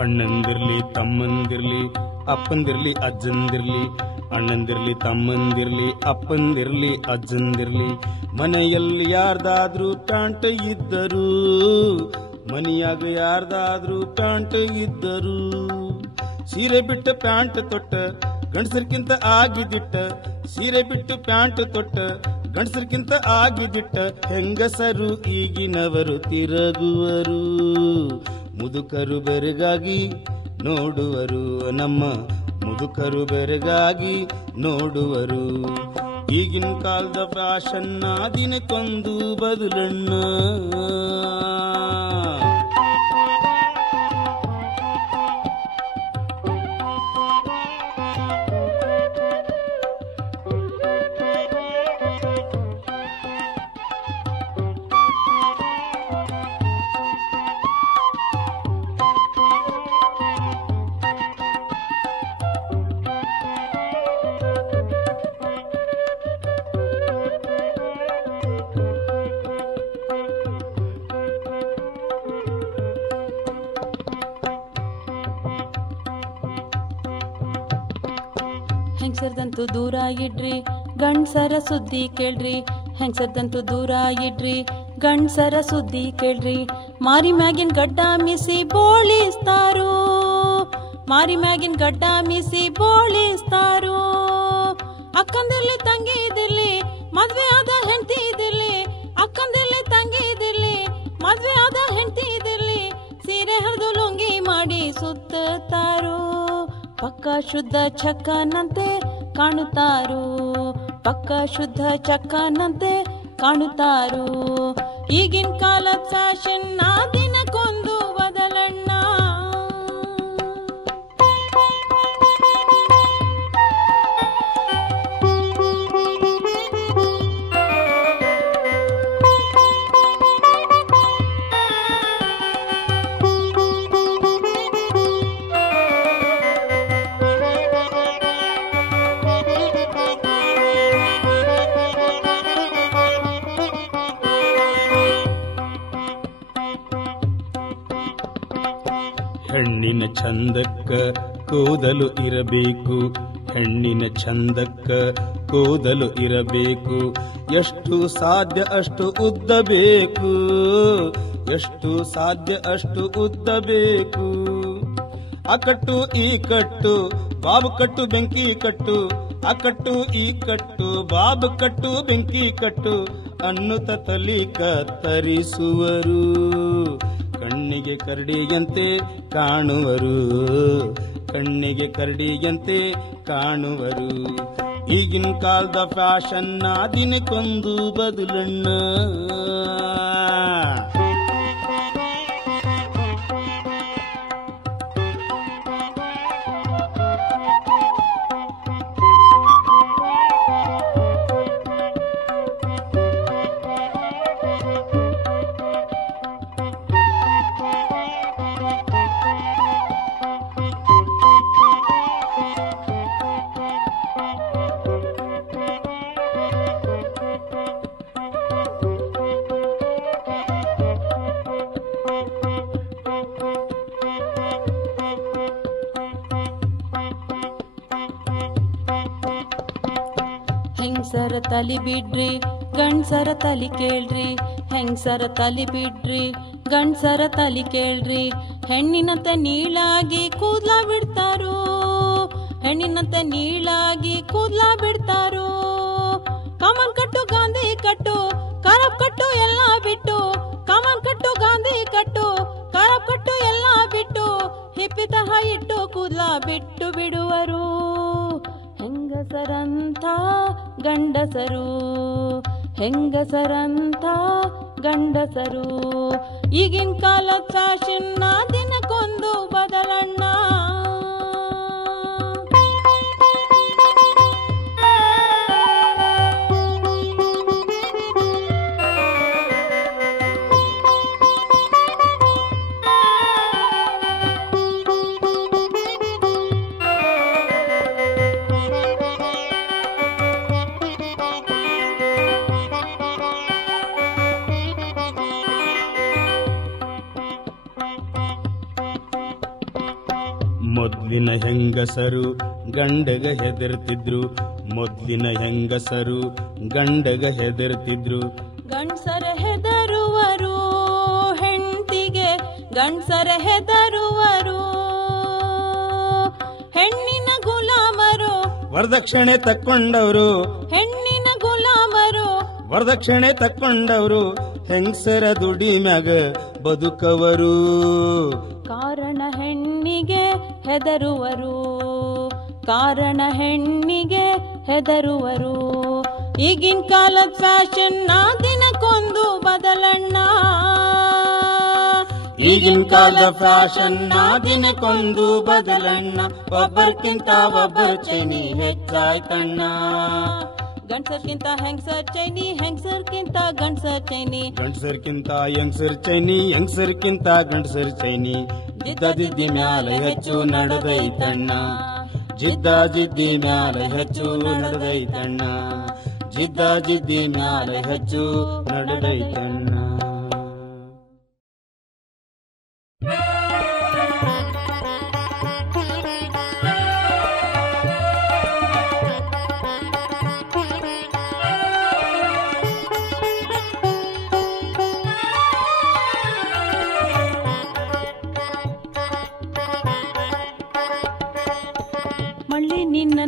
ಅಣ್ಣಂದಿರ್ಲಿ ತಮ್ಮಂದಿರ್ಲಿ ಅಪ್ಪಂದಿರ್ಲಿ ಅಜ್ಜಂದಿರ್ಲಿ, ಅಣ್ಣಂದಿರ್ಲಿ ತಮ್ಮಂದಿರ್ಲಿ ಅಪ್ಪಂದಿರ್ಲಿ ಅಜ್ಜಂದಿರ್ಲಿ. ಮನೆಯಲ್ಲಿ ಯಾರ್ದಾದ್ರೂ ಪ್ಯಾಂಟ್ ಇದ್ದರು, ಮನೆಯಾಗ ಯಾರ್ದಾದ್ರೂ ಪ್ಯಾಂಟ್ ಇದ್ದರು. ಸೀರೆ ಬಿಟ್ಟು ಪ್ಯಾಂಟ್ ತೊಟ್ಟ ಗಂಡಸರ್ಕಿಂತ ಆಗಿದಿಟ್ಟ, ಸೀರೆ ಬಿಟ್ಟು ಪ್ಯಾಂಟ್ ತೊಟ್ಟ ಗಂಡಸರ್ಕಿಂತ ಆಗಿದಿಟ್ಟ. ಹೆಂಗಸರು ಈಗಿನವರು ತಿರುಗುವರು, ಮುದುಕರು ಬೆರಗಾಗಿ ನೋಡುವರು, ನಮ್ಮ ಮುದುಕರು ಬೆರಗಾಗಿ ನೋಡುವರು. ಈಗಿನ ಕಾಲದ ಫ್ಯಾಷನ್ನ ದಿನಕ್ಕೊಂದು ಬದಲಣ್ಣ. ಹೆಂಗಸರ್ದಂತೂ ದೂರ ಇಡ್ರಿ ಗಂಡ್ಸರ ಸುದ್ದಿ ಕೇಳ್ರಿ ಹೆಂಗಸರ್ದಂತೂ ದೂರ ಇಡ್ರಿ ಗಂಡ್ಸರ ಸುದ್ದಿ ಕೇಳ್ರಿ ಮಾರಿ ಮ್ಯಾಗಿನ್ ಗಡ್ಡ ಮಿಸಿ ಬೋಳಿಸ್ತಾರೋ ಮಾರಿ ಮ್ಯಾಗಿನ್ ಗಡ್ಡ ಮಿಸಿ ಬೋಳಿಸ್ತಾರೋ ಅಕ್ಕಂದಿರ್ಲಿ ತಂಗಿ ಇದಿರ್ಲಿ ಮದ್ವೆ ಆದ ಹೆಂಡತಿ ಇದಿರ್ಲಿ ಅಕ್ಕಂದಿರ್ಲಿ ತಂಗಿ ಇದಿರ್ಲಿ ಮದ್ವೆ ಆದ ಹೆಂಡತಿ ಇದಿರ್ಲಿ ಸೀರೆ ಹರಿದು ಲುಂಗಿ ಮಾಡಿ ಸುತ್ತಾರೋ ಪಕ್ಕ ಶುದ್ಧ ಚಕ್ಕನಂತೆ ಕಾಣುತ್ತಾರೋ ಪಕ್ಕ ಶುದ್ಧ ಚಕ್ಕನಂತೆ ಕಾಣುತ್ತಾರೋ ಈಗಿನ ಕಾಲದ ಫ್ಯಾಷನ್ ದಿನಕ್ಕೊಂದು ಬದಲಣ್ಣ ಹೆಣ್ಣಿನ ಚಂದಕ್ಕ ಕೂದಲು ಇರಬೇಕು ಹೆಣ್ಣಿನ ಚಂದಕ್ಕ ಕೂದಲು ಇರಬೇಕು ಎಷ್ಟು ಸಾಧ್ಯ ಅಷ್ಟು ಉದ್ದ ಬೇಕು ಎಷ್ಟು ಸಾಧ್ಯ ಅಷ್ಟು ಉದ್ದ ಬೇಕು ಅಕಟ್ಟು ಈ ಕಟ್ಟು ಬಾಬು ಕಟ್ಟು ಬೆಂಕಿ ಕಟ್ಟು ಅಕಟ್ಟು ಈ ಕಟ್ಟು ಬಾಬು ಕಟ್ಟು ಬೆಂಕಿ ಕಟ್ಟು ಅನ್ನುತ್ತ ತಲಿ ಕತ್ತರಿಸುವರು ಕಣ್ಣಿಗೆ ಕರಡಿಯಂತೆ ಕಾಣುವರು ಕಣ್ಣಿಗೆ ಕರಡಿಯಂತೆ ಕಾಣುವರು ಈಗಿನ ಕಾಲದ ಫ್ಯಾಷನ್ ದಿನಕ್ಕೊಂದು ಬದಲಣ್ಣ ಹೆಂಗಸರ ತಲಿ ಬಿಡ್ರಿ ಗಂಡ್ಸರ ತಲಿ ಕೇಳ್ರಿ ಹೆಂಗಸರ ತಲಿ ಬಿಡ್ರಿ ಗಂಡ್ಸರ ತಲಿ ಕೇಳ್ರಿ ಹೆಣ್ಣಿನಂತೆ ನೀಳಾಗಿ ಕೂದ್ಲ ಬಿಡ್ತಾರೋ ಹೆಣ್ಣಿನಂತೆ ನೀಳಾಗಿ ಕೂದ್ಲ ಬಿಡ್ತಾರೋ ಕಮನ್ ಕಟ್ಟು ಗಾಂಧಿ ಕಟ್ಟು ಕರಪ್ ಕಟ್ಟು ಎಲ್ಲ ಬಿಟ್ಟು ಕಮನ್ ಕಟ್ಟು ಗಾಂಧಿ ಕಟ್ಟು ಕರಪ್ ಕಟ್ಟು ಎಲ್ಲ ಬಿಟ್ಟು ಹಿಪ್ಪಿತಹ ಇಟ್ಟು ಕೂದ್ಲ ಬಿಟ್ಟು ಬಿಡುವರು ಹೆಂಗಸರಂಥ ಗಂಡಸರು ಹೆಂಗಸರಂಥ ಗಂಡಸರು ಈಗಿನ ಕಾಲದ ಫ್ಯಾಷನ್ ದಿನಕ್ಕೊಂದು ಬದಲಣ್ಣ ಮೊದ್ಲಿನ ಹೆಂಗಸರು ಗಂಡಗ ಹೆದರ್ತಿದ್ರು ಮೊದ್ಲಿನ ಹೆಂಗಸರು ಗಂಡಗ ಹೆದರ್ತಿದ್ರು ಗಂಡ್ಸರ ಹೆದರುವರು ಹೆಂಡತಿಗೆ ಗಂಡ್ಸರ ಹೆದರುವರು ಹೆಣ್ಣಿನ ಗುಲಾಮರು ವರದಕ್ಷಿಣೆ ತಕ್ಕೊಂಡವರು ಹೆಣ್ಣಿನ ಗುಲಾಮರು ವರದಕ್ಷಿಣೆ ತಕ್ಕೊಂಡವರು ಹೆಂಗಸರ ದುಡಿಮ್ಯಾಗ ಬದುಕವರು ಕಾರಣ ಹೆಣ್ಣಿಗೆ ಹೆದರುವರು ಕಾರಣ ಹೆಣ್ಣಿಗೆ ಹೆದರುವರು ಈಗಿನ ಕಾಲದ ಫ್ಯಾಷನ್ ದಿನಕ್ಕೊಂದು ಬದಲಣ್ಣ ಈಗಿನ ಕಾಲದ ಫ್ಯಾಷನ್ ದಿನಕ್ಕೊಂದು ಬದಲಣ್ಣ ಒಬ್ಬರ್ಕಿಂತ ಒಬ್ಬರು ಚೈನಿ ಹೆಚ್ಚಾಯ್ತಣ್ಣ ಗಂಡ್ಸರ್ಕಿಂತ ಹೆಂಗಸರ್ ಚೈನಿ ಹೆಂಗಸರ್ಕಿಂತ ಗಂಡ್ಸರ್ ಚೈನಿ ಗಂಡ್ಸರ್ಕಿಂತ ಹೆಂಗಸರ್ ಚೈನಿ ಹೆಂಗಸರ್ಕಿಂತ ಗಂಡ್ಸರ್ ಚೈನಿ ಜಿದ್ದ ಜಿದ್ದಿ ಮ್ಯಾಲ ಹೆಚ್ಚು ನಡೆದೈತಣ್ಣ ಜಿದ್ದ ಜಿದ್ದಿ ಮ್ಯಾಲ ಹೆಚ್ಚು ನಡೆದೈತಣ್ಣ ಜಿದ್ದ ಜಿದ್ದಿ ಮ್ಯಾಲ ಹೆಚ್ಚು ನಡೆದೈತಣ್ಣ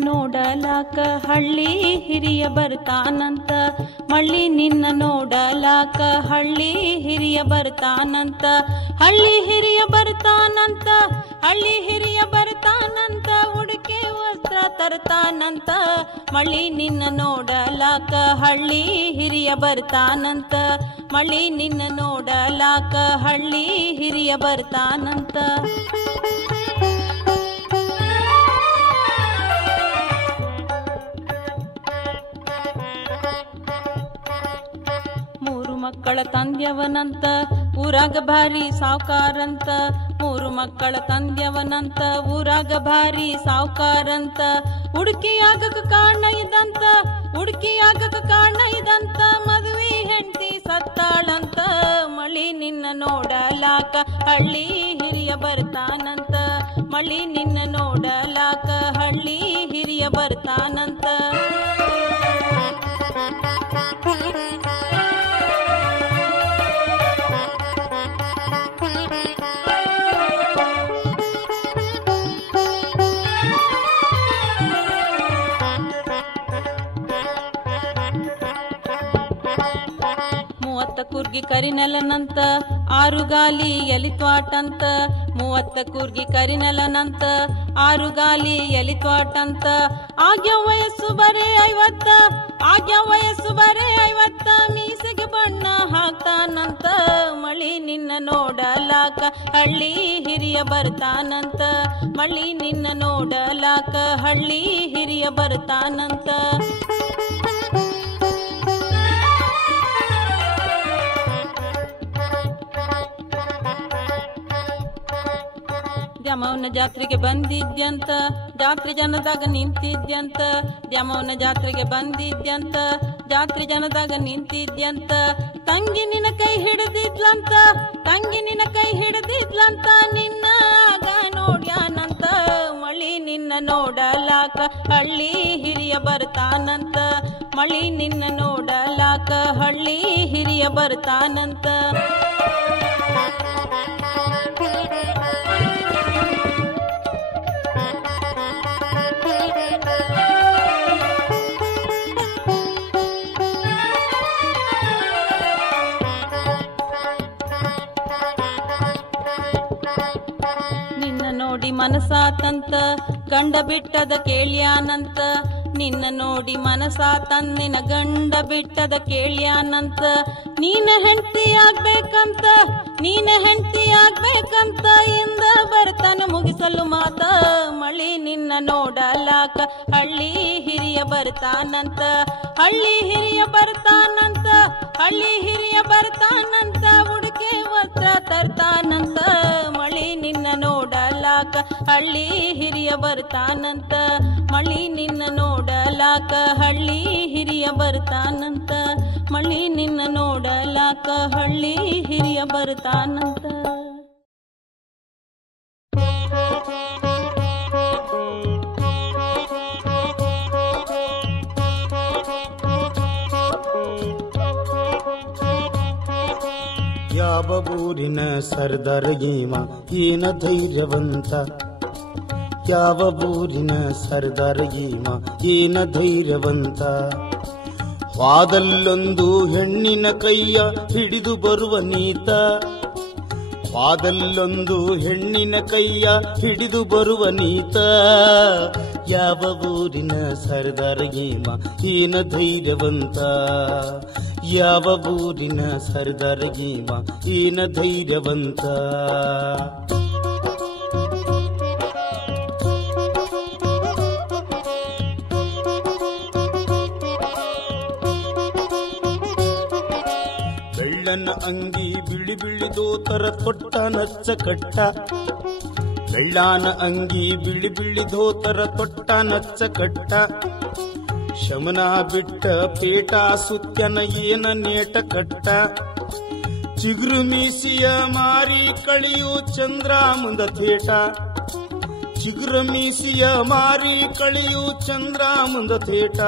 ನೋಡಲಾಕ ಹಳ್ಳಿ ಹಿರಿಯ ಬರ್ತಾನಂತ ಮಳ್ಳಿ ನಿನ್ನ ನೋಡಲಾಕ ಹಳ್ಳಿ ಹಿರಿಯ ಬರ್ತಾನಂತ ಹಳ್ಳಿ ಹಿರಿಯ ಬರ್ತಾನಂತ ಹಳ್ಳಿ ಹಿರಿಯ ಬರ್ತಾನಂತ ಉಡುಗೆ ವಸ್ತ್ರ ತರ್ತಾನಂತ ಮಳ್ಳಿ ನಿನ್ನ ನೋಡಲಾಕ ಹಳ್ಳಿ ಹಿರಿಯ ಬರ್ತಾನಂತ ಮಳ್ಳಿ ನಿನ್ನ ನೋಡಲಾಕ ಹಳ್ಳಿ ಹಿರಿಯ ಬರ್ತಾನಂತ ಮಕ್ಕಳ ತಂದ್ಯವನಂತ ಊರಾಗ ಭಾರಿ ಸಾವುಕಾರಂತ ಮೂರು ಮಕ್ಕಳ ತಂದ್ಯವನಂತ ಊರಾಗ ಭಾರಿ ಸಾವುಕಾರಂತ ಹುಡುಕಿಯಾಗಕ ಕಾರಣ ಇದಂತ ಹುಡುಕಿಯಾಗಕ ಕಾರಣ ಇದಂತ ಮದುವೆ ಹೆಂಡತಿ ಸತ್ತಾಳಂತ ಮಳಿ ನಿನ್ನ ನೋಡಲಾಕ ಹಳ್ಳಿ ಹಿರಿಯ ಬರ್ತಾನಂತ ಮಳಿ ನಿನ್ನ ನೋಡಲಾಕ ಹಳ್ಳಿ ಹಿರಿಯ ಬರ್ತಾನಂತ ಕೂರ್ಗಿ ಕರಿನೆಲನಂತ ಆರುಗಾಲಿ ಎಲಿತ್ವಾಟಂತ 30 ಕೂರ್ಗಿ ಕರಿನೆಲನಂತ ಆರುಗಾಲಿ ಎಲಿತ್ವಾಟಂತ ಆಗ್ಯ ವಯಸ್ಸು ಬರೇ 50 ಆಗ್ಯ ವಯಸ್ಸು ಬರೇ 50 ಮೀಸೆಗೆ ಬಣ್ಣ ಹಾಕ್ತಾನಂತ ಮಳಿ ನಿನ್ನ ನೋಡಲಾಕ ಹಳ್ಳಿ ಹಿರಿಯ ಬರ್ತಾನಂತ ಮಳಿ ನಿನ್ನ ನೋಡಲಾಕ ಹಳ್ಳಿ ಹಿರಿಯ ಬರ್ತಾನಂತ ದ್ಯಾಮವ್ವನ ಜಾತ್ರೆಗೆ ಬಂದಿದ್ಯಂತ ಜಾತ್ರೆ ಜನದಾಗ ನಿಂತಿದ್ಯಂತ ದ್ಯಾಮವ್ವನ ಜಾತ್ರೆಗೆ ಬಂದಿದ್ಯಂತ ಜಾತ್ರೆ ಜನದಾಗ ನಿಂತಿದ್ಯಂತ ತಂಗಿ ನಿನ್ನ ಕೈ ಹಿಡಿದಿದ್ಲಂತ ತಂಗಿ ನಿನ್ನ ಕೈ ಹಿಡಿದಿದ್ಲಂತ ನಿನ್ನ ಆಗ ನೋಡ್ಯಾನಂತ ಮಳಿ ನಿನ್ನ ನೋಡಲಾಕ ಹಳ್ಳಿ ಹಿರಿಯ ಬರ್ತಾನಂತ ಮಳಿ ನಿನ್ನ ನೋಡಲಾಕ ಹಳ್ಳಿ ಹಿರಿಯ ಬರ್ತಾನಂತ ನೋಡಿ ಮನಸಾತಂತ ಗಂಡ ಬಿಟ್ಟದ ಕೇಳ್ಯಾನಂತ ನಿನ್ನ ನೋಡಿ ಮನಸಾತನ್ನಿನ ಗಂಡ ಬಿಟ್ಟದ ಕೇಳ್ಯಾನಂತ ನೀನ ಹೆಂಡತಿ ಆಗ್ಬೇಕಂತ ನೀನ ಹೆಂಡತಿ ಆಗ್ಬೇಕಂತ ಇಂದ ಬರ್ತಾನ ಮುಗಿಸಲು ಮಾತ ಮಳಿ ನಿನ್ನ ನೋಡಲಾಕ ಹಳ್ಳಿ ಹಿರಿಯ ಬರ್ತಾನಂತ ಹಳ್ಳಿ ಹಿರಿಯ ಬರ್ತಾನಂತ ಹಳ್ಳಿ ಹಿರಿಯ ಬರ್ತಾನಂತ ಉಡುಗೆ ವಸ್ತ್ರ ತರ್ತಾನಂತ ಮಳಿ ನಿನ್ನ ನೋಡಲಾಕ ಹಳ್ಳಿ ಹಿರಿಯ ಬರ್ತಾನಂತ ಮಳಿ ನಿನ್ನ ನೋಡಲಾಕ ಹಳ್ಳಿ ಹಿರಿಯ ಬರ್ತಾನಂತ ಮಳಿ ನಿನ್ನ ನೋಡಲಾಕ ಹಳ್ಳಿ ಹಿರಿಯ ಬರ್ತಾನಂತ ಯಾವ ಊರಿನ ಸರ್ದಾರ ಗೀಮ ಏನ ಧೈರ್ಯವಂತ ಯಾವ ಊರಿನ ಸರ್ದಾರ ಗೀಮ ಏನ ಧೈರ್ಯವಂತ ವಾದಲ್ಲೊಂದು ಹೆಣ್ಣಿನ ಕೈಯ ಹಿಡಿದು ಬರುವ ನೀತ ವಾದಲ್ಲೊಂದು ಹೆಣ್ಣಿನ ಕೈಯ ಹಿಡಿದು ಬರುವ ನೀತ ಯಾವ ಊರಿನ ಸರ್ದಾರ ಗೀಮ ಏನ ಧೈರ್ಯವಂತ ಯಾವ ಊರಿನ ಸರ್ದಾರ ಗೀಮ ಏನ ಧೈರ್ಯವಂತ ಬೆಳ್ಳನ ಅಂಗಿ ಬಿಳಿ ಬಿಳಿ ದೋತರ ತೊಟ್ಟ ನಚ್ಚ ಕಟ್ಟ ಬೆಳ್ಳಾನ ಅಂಗಿ ಬಿಳಿ ಬಿಳಿ ದೋತರ ತೊಟ್ಟ ನಚ್ಚ ಕಟ್ಟ ಶಮನ ಬಿಟ್ಟ ಪೇಟ ಸುತ್ಯನ ಏನ ನೇಟ ಕಟ್ಟ ಚಿಗುರು ಮೀಸಿಯ ಮಾರಿ ಕಳಿಯು ಚಂದ್ರ ಮುಂದ ಥೇಟ ಚಿಗುರು ಮೀಸಿಯ ಮಾರಿ ಕಳಿಯು ಚಂದ್ರ ಮುಂದ ಥೇಟ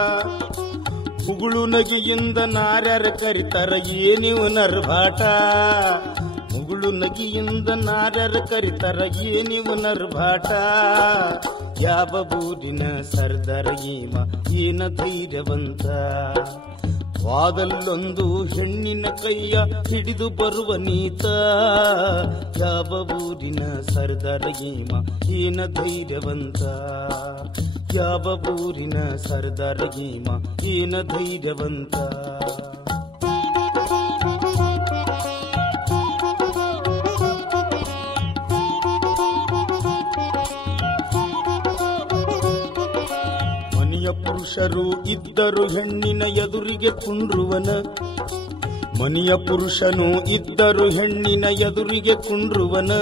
ಮುಗುಳು ನಗಿಯಿಂದ ನಾರ್ಯಾರ ಕರಿತಾರ ಏನಿವು ನರ್ಭಾಟ ಮುಗುಳು ನಗಿಯಿಂದ ನಾರ್ಯರ ಕರಿತರ ಏನಿವು ನರ್ಭಾಟ ಯಾವ ಊರಿನ ಸರ್ದಾರ ಈಮ ಏನ ಧೈರ್ಯವಂತ ವಾದಲ್ಲೊಂದು ಹೆಣ್ಣಿನ ಕೈಯ ಹಿಡಿದು ಬರುವ ನೀತ ಯಾವ ಊರಿನ ಸರ್ದಾರ ಈಮ ಏನ ಧೈರ್ಯವಂತ ಯಾವ ಊರಿನ ಸರ್ದಾರ ಈಮ ಏನ ಧೈರ್ಯವಂತ ಪುರುಷರು ಇದ್ದರು ಹೆಣ್ಣಿನ ಎದುರಿಗೆ ಕುಂಡ್ರುವನ ಮನೆಯ ಪುರುಷನು ಇದ್ದರು ಹೆಣ್ಣಿನ ಎದುರಿಗೆ ಕುಂಡ್ರುವನ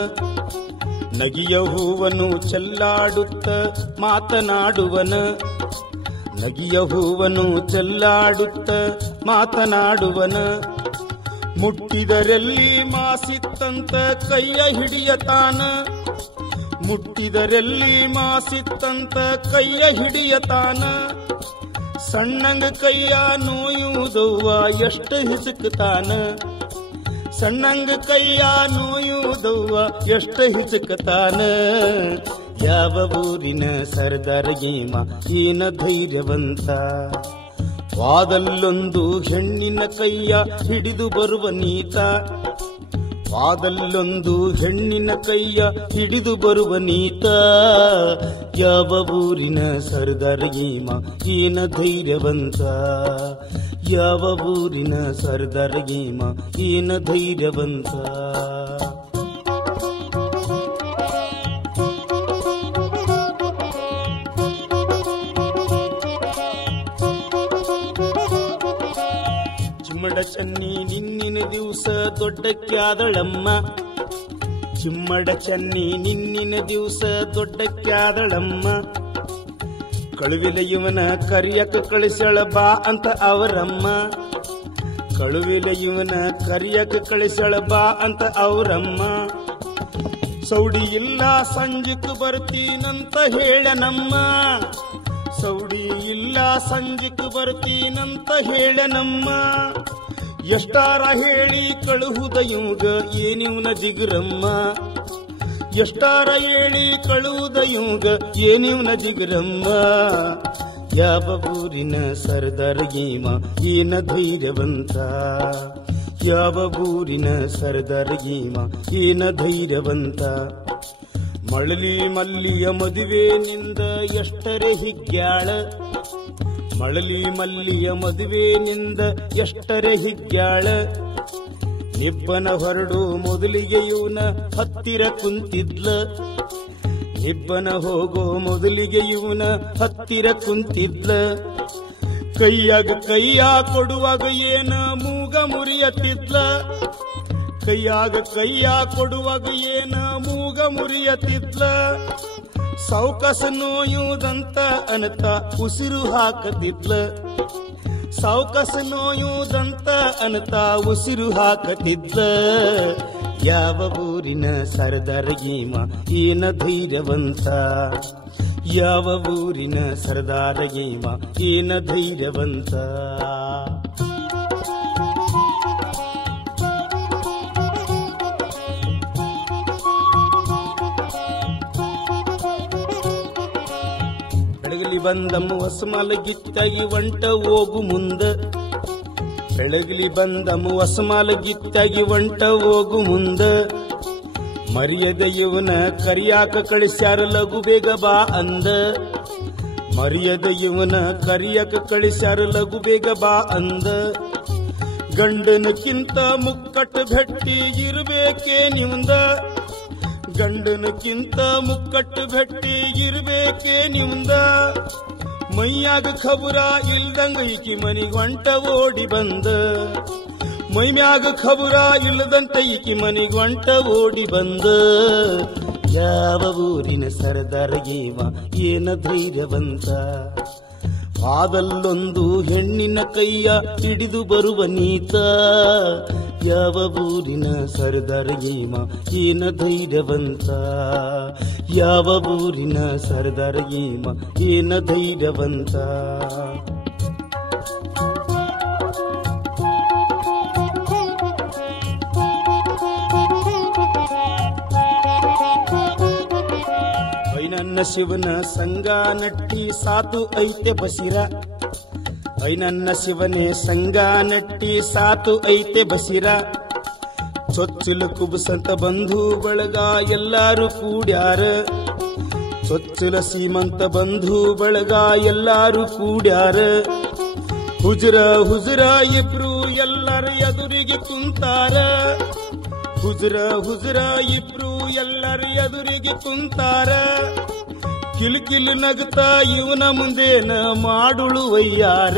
ನಗಿಯ ಹೂವನು ಚೆಲ್ಲಾಡುತ್ತ ಮಾತನಾಡುವನ ನಗಿಯ ಹೂವನು ಚೆಲ್ಲಾಡುತ್ತ ಮಾತನಾಡುವನ ಮುಟ್ಟಿದರಲ್ಲಿ ಮಾಸಿತ್ತಂತ ಕೈಯ ಹಿಡಿಯತಾನ ಮುಟ್ಟಿದರಲ್ಲಿ ಮಾಸಿತ್ತಂತ ಕೈಯ ಹಿಡಿಯತಾನ ಸಣ್ಣಂಗ ಕೈಯ ನೋಯುವುದವ್ವ ಎಷ್ಟು ಹಿಚಕತಾನ ಸಣ್ಣಂಗ ಕೈಯ ನೋಯುವುದವ್ವ ಎಷ್ಟು ಹಿಚಕತಾನ ಯಾವ ಊರಿನ ಸರ್ದಾರ ಈಮ ಏನ ಧೈರ್ಯವಂತ ವಾದಲ್ಲೊಂದು ಹೆಣ್ಣಿನ ಕೈಯ ಹಿಡಿದು ಬರುವ ನೀತ ವಾದಲ್ಲೊಂದು ಹೆಣ್ಣಿನ ಕೈಯ ಹಿಡಿದು ಬರುವ ನೀತ ಯಾವ ಊರಿನ ಸರ್ದಾರ ಈಮ ಏನ ಧೈರ್ಯವಂತ ಯಾವ ಊರಿನ ಸರ್ದಾರ ಈಮ ಏನ ಧೈರ್ಯವಂತ ಚಿಮ್ಮಡ ಚನ್ನಿ ನಿನ್ನಿನ ದಿವಸ ದೊಡ್ಡಕ್ಕಾದಳಮ್ಮ ಚಿಮ್ಮಡ ಚನ್ನಿ ನಿನ್ನಿನ ದಿವಸ ದೊಡ್ಡಕ್ಕಾದಳಮ್ಮ ಕಳುವಿಲ ಇವನ ಕರಿಯಕ ಕಳಿಸಳ ಬಾ ಅಂತ ಅವರಮ್ಮ ಕಳುವಿಲ ಇವನ ಕರಿಯಕ ಕಳಿಸಳ ಬಾ ಅಂತ ಅವರಮ್ಮ ಸೌಡಿ ಇಲ್ಲ ಸಂಜೆಕ್ ಬರ್ತೀನಂತ ಹೇಳನಮ್ಮ ಸೌಡಿ ಇಲ್ಲ ಸಂಜೆಕ್ ಬರ್ತೀನಂತ ಹೇಳನಮ್ಮ ಎಷ್ಟಾರ ಹೇಳಿ ಕಳುಹುದ ಇವ್ಗ ಏನಿವ್ನ ಜಿಗರಮ್ಮ ಎಷ್ಟಾರ ಹೇಳಿ ಕಳುಹುದ ಇವ್ಗ ಏನಿವ್ನ ಜಿಗರಮ್ಮ ಯಾವ ಊರಿನ ಸರ್ದಾರ ಈಮ ಏನ ಧೈರ್ಯವಂತ ಯಾವ ಊರಿನ ಸರ್ದಾರ ಈಮ ಏನ ಧೈರ್ಯವಂತ ಮಳಲಿ ಮಲ್ಲಿಯ ಮದುವೆನಿಂದ ಎಷ್ಟರೆ ಹಿಗ್ಗ್ಯಾಳ ಮಳಲಿ ಮಲ್ಲಿಯ ಮದುವೆನಿಂದ ಎಷ್ಟರೆ ಹಿಗ್ಗ್ಯಾಳ ನಿಬ್ಬನ ಹೊರಡು ಮೊದಲಿಗೆ ಇವನ ಹತ್ತಿರ ಕುಂತಿದ್ಲ ನಿಬ್ಬನ ಹೋಗೋ ಮೊದಲಿಗೆ ಇವನ ಹತ್ತಿರ ಕುಂತಿದ್ಲ ಕೈಯ ಕೊಡುವಾಗ ಏನ ಮೂಗ ಮುರಿಯತ್ತಿದ್ಲ ಕೈಯ ಕೊಡುವಾಗ ಏನ ಮೂಗ ಮುರಿಯತ್ತಿದ್ಲ ಸೌಕಸ ನೋಯುವುದಂತ ಅನತ ಉಸಿರು ಹಾಕತಿದ್ಲ ಸೌಕಸ ನೋಯುವುದಂತ ಅನತ ಉಸಿರು ಹಾಕತಿದ್ಲ ಯಾವ ಊರಿನ ಸರ್ದಾರ ಈಮ ಏನ ಧೈರ್ಯವಂತ ಯಾವ ಊರಿನ ಸರ್ದಾರ ಈಮ ಏನ ಧೈರ್ಯವಂತ ಬೆಳಗಲಿ ಬಂದಮ್ಮ ಹೊಸಮಾಲ ಗಿತ್ತಾಗಿ ಒಂಟ ಹೋಗು ಮುಂದ ಬೆಳಗಲಿ ಬಂದಮ್ಮ ಹೊಸಮಾಲ ಗಿತ್ತಾಗಿ ಒಂಟ ಹೋಗು ಮುಂದ ಮರ್ಯದ ಇವನ ಕರಿಯಾಕ ಕಳಿಸ್ಯಾರ ಲಘು ಬೇಗ ಬಾ ಅಂದ ಮರ್ಯದ ಇವನ ಕರಿಯಾಕ ಕಳಿಸ್ಯಾರ ಲಘು ಬೇಗ ಬಾ ಅಂದ ಗಂಡನಕ್ಕಿಂತ ಮುಕ್ಕಟ್ಟು ಭೆಟ್ಟಿ ಇರಬೇಕೇ ನಿಮ್ದ ಗಂಡನಕ್ಕಿಂತ ಮುಕ್ಕಟ್ಟು ಭೆಟ್ಟಿ ಇರಬೇಕೇ ನಿಮ್ದ ಮೈಯಾಗ ಖಬರ ಇಲ್ದಂಗ ಈಕಿ ಮನಿಗ್ ಹೊಂಟ ಓಡಿ ಬಂದ ಮೈಮ್ಯಾಗ ಖಬರ ಇಲ್ಲದಂತ ಈಕಿ ಮನಿಗ್ ಹೊಂಟ ಓಡಿ ಬಂದ ಯಾವ ಊರಿನ ಸರ್ದಾರ ಈಮ ಏನ ಧೈರ್ಯವಂತ ವಾದಲ್ಲೊಂದು ಹೆಣ್ಣಿನ ಕೈಯ ಹಿಡಿದು ಬರುವ ನೀತ ಯಾವ ಊರಿನ ಸರ್ದಾರ ಈಮ ಏನ ಧೈರ್ಯವಂತ ಯಾವ ಊರಿನ ಸರ್ದಾರ ಈಮ ಏನ ಧೈರ್ಯವಂತ ನನ್ನ ಶಿವನ ಸಂಗ ನಟ್ಟಿ ಸಾತು ಐತೆ ಬಸಿರ ಐ ನನ್ನ ಶಿವನೇ ಸಂಗ ನಟ್ಟಿ ಸಾತು ಐತೆ ಬಸಿರ ಚೊಚ್ಚಲು ಕುಬಸಂತ ಬಂಧು ಬಳಗ ಎಲ್ಲಾರು ಕೂಡ್ಯಾರ ಚೊಚ್ಚಲ ಸೀಮಂತ ಬಂಧು ಬಳಗ ಎಲ್ಲಾರು ಕೂಡ್ಯಾರ ಹುಜುರ ಹುಜುರ ಇಬ್ರು ಎಲ್ಲರ ಎದುರಿಗೆ ಕುಂತಾರ ಹುಜುರ ಹುಜುರ ಇಬ್ರು ಎಲ್ಲರ ಎದುರಿಗೆ ಕುಂತಾರ ಕಿಲ್ಕಿಲ್ ನಗ್ತಾ ಇವನ ಮುಂದೇನ ಮಾಡುಳುವಯ್ಯಾರ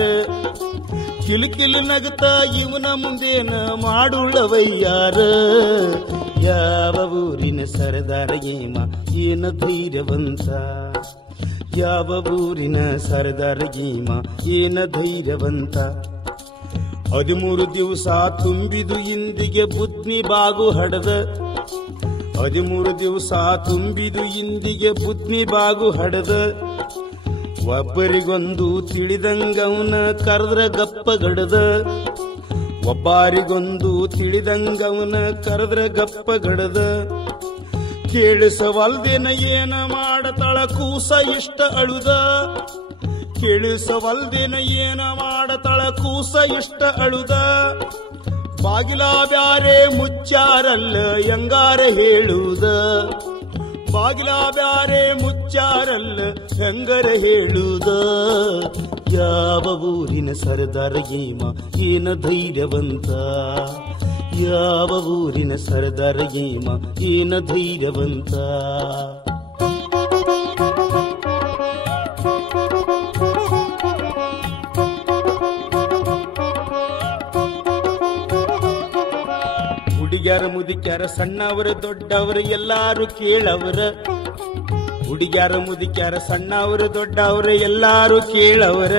ಕಿಲ್ಕಿಲ್ ನಗ್ತಾ ಇವನ ಮುಂದೇನ ಮಾಡುಳ್ಳವಯ್ಯಾರ ಯಾವ ಊರಿನ ಸರದಾರ ಏಮ ಏನ ಧೈರ್ಯವಂತ ಯಾವ ಊರಿನ ಸರದಾರ ಏಮ ಏನ ಧೈರ್ಯವಂತ 13 ದಿವಸ ತುಂಬಿದು ಇಂದಿಗೆ ಬುದ್ನಿ ಬಾಗು ಹಡದ 13 ದಿವಸ ತುಂಬಿದು ಇಂದಿಗೆ ಬುದ್ನಿ ಬಾಗು ಹಡದ ಒಬ್ಬರಿಗೊಂದು ತಿಳಿದಂಗವನ ಕರೆದ್ರ ಗಪ್ಪಗಡದ ಒಬ್ಬರಿಗೊಂದು ತಿಳಿದಂಗವನ ಕರೆದ್ರ ಗಪ್ಪಗಡದ ಕೇಳಿಸವಲ್ದೇನ ಏನ ಮಾಡತಳ ಕೂಸ ಇಷ್ಟ ಅಳುದ ಕೇಳಿಸವಲ್ದೇನ ಏನ ಮಾಡತಳ ಕೂಸ ಇಷ್ಟ ಅಳುದ ಬಾಗಿಲ ಬ್ಯಾರೆ ಮುಚ್ಚಾರಲ್ಲ ಹೆಂಗಾರ ಹೇಳುದ ಬಾಗಿಲ ಬ್ಯಾರೆ ಮುಚ್ಚಾರಲ್ಲ ಹೆಂಗರ ಹೇಳುದ ಯಾವ ಊರಿನ ಸರದಾರ ಏಮ ಏನ ಧೈರ್ಯವಂತ ಯಾವ ಊರಿನ ಸರದಾರ ಏಮ ಏನ ಧೈರ್ಯವಂತ ಹುಡುಗ್ಯಾರ ಮುದಿಕ್ಯಾರ ಸಣ್ಣವರು ದೊಡ್ಡವರು ಎಲ್ಲಾರು ಕೇಳವರ ಹುಡುಗ್ಯಾರ ಮುದಿಕ್ಯಾರ ಸಣ್ಣವರು ದೊಡ್ಡವರು ಎಲ್ಲಾರು ಕೇಳವರ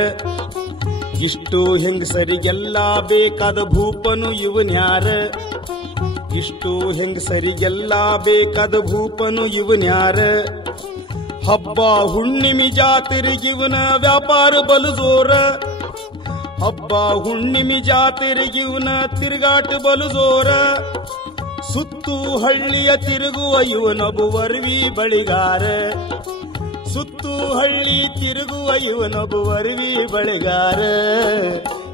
ಇಷ್ಟು ಹೆಂಗಸರಿಗೆಲ್ಲ ಬೇಕಾದ ಭೂಪನು ಇವನ್ಯಾರ ಇಷ್ಟು ಹೆಂಗಸರಿಗೆಲ್ಲ ಬೇಕಾದ ಭೂಪನು ಇವನ್ಯಾರ ಹಬ್ಬ ಹುಣ್ಣಿಮೆ ಜಾತ್ರೆಗಿವನ ವ್ಯಾಪಾರ ಬಲು ಜೋರ ಹಬ್ಬ ಹುಣ್ಣಿಮೆ ಜಾತ್ರೆಗಿವನ ತಿರುಗಾಟ ಬಲು ಜೋರ ಸುತ್ತು ಹಳ್ಳಿಯ ತಿರುಗುವ ಇವನೊಬ್ಬ ವರ್ವಿ ಬಳಿಗಾರ ಸುತ್ತು ಹಳ್ಳಿ ತಿರುಗುವ ಇವನೊಬ್ಬ ವರ್ವಿ ಬಳಿಗಾರ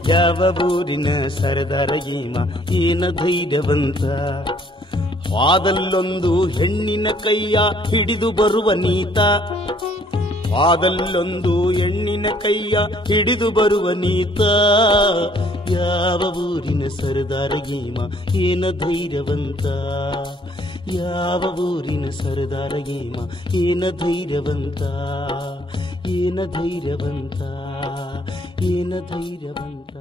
ಯಾವ ಊರಿನ ಸರದಾರ ಏಮ ಏನ ಧೈರ್ಯವಂತ ವಾದಲ್ಲೊಂದು ಹೆಣ್ಣಿನ ಕೈಯ ಹಿಡಿದು ಬರುವ ನೀತ ವಾದಲ್ಲೊಂದು ಹೆಣ್ಣಿನ ಕೈಯ ಹಿಡಿದು ಬರುವ ನೀತ ಯಾವ ಊರಿನ ಸರದಾರ ಏಮ ಏನ ಧೈರ್ಯವಂತ ಯಾವ ಊರಿನ ಸರದಾರ ಏಮ ಏನ ಧೈರ್ಯವಂತ ಏನ ಧೈರ್ಯವಂತ ಏನ ಧೈರ್ಯವಂತ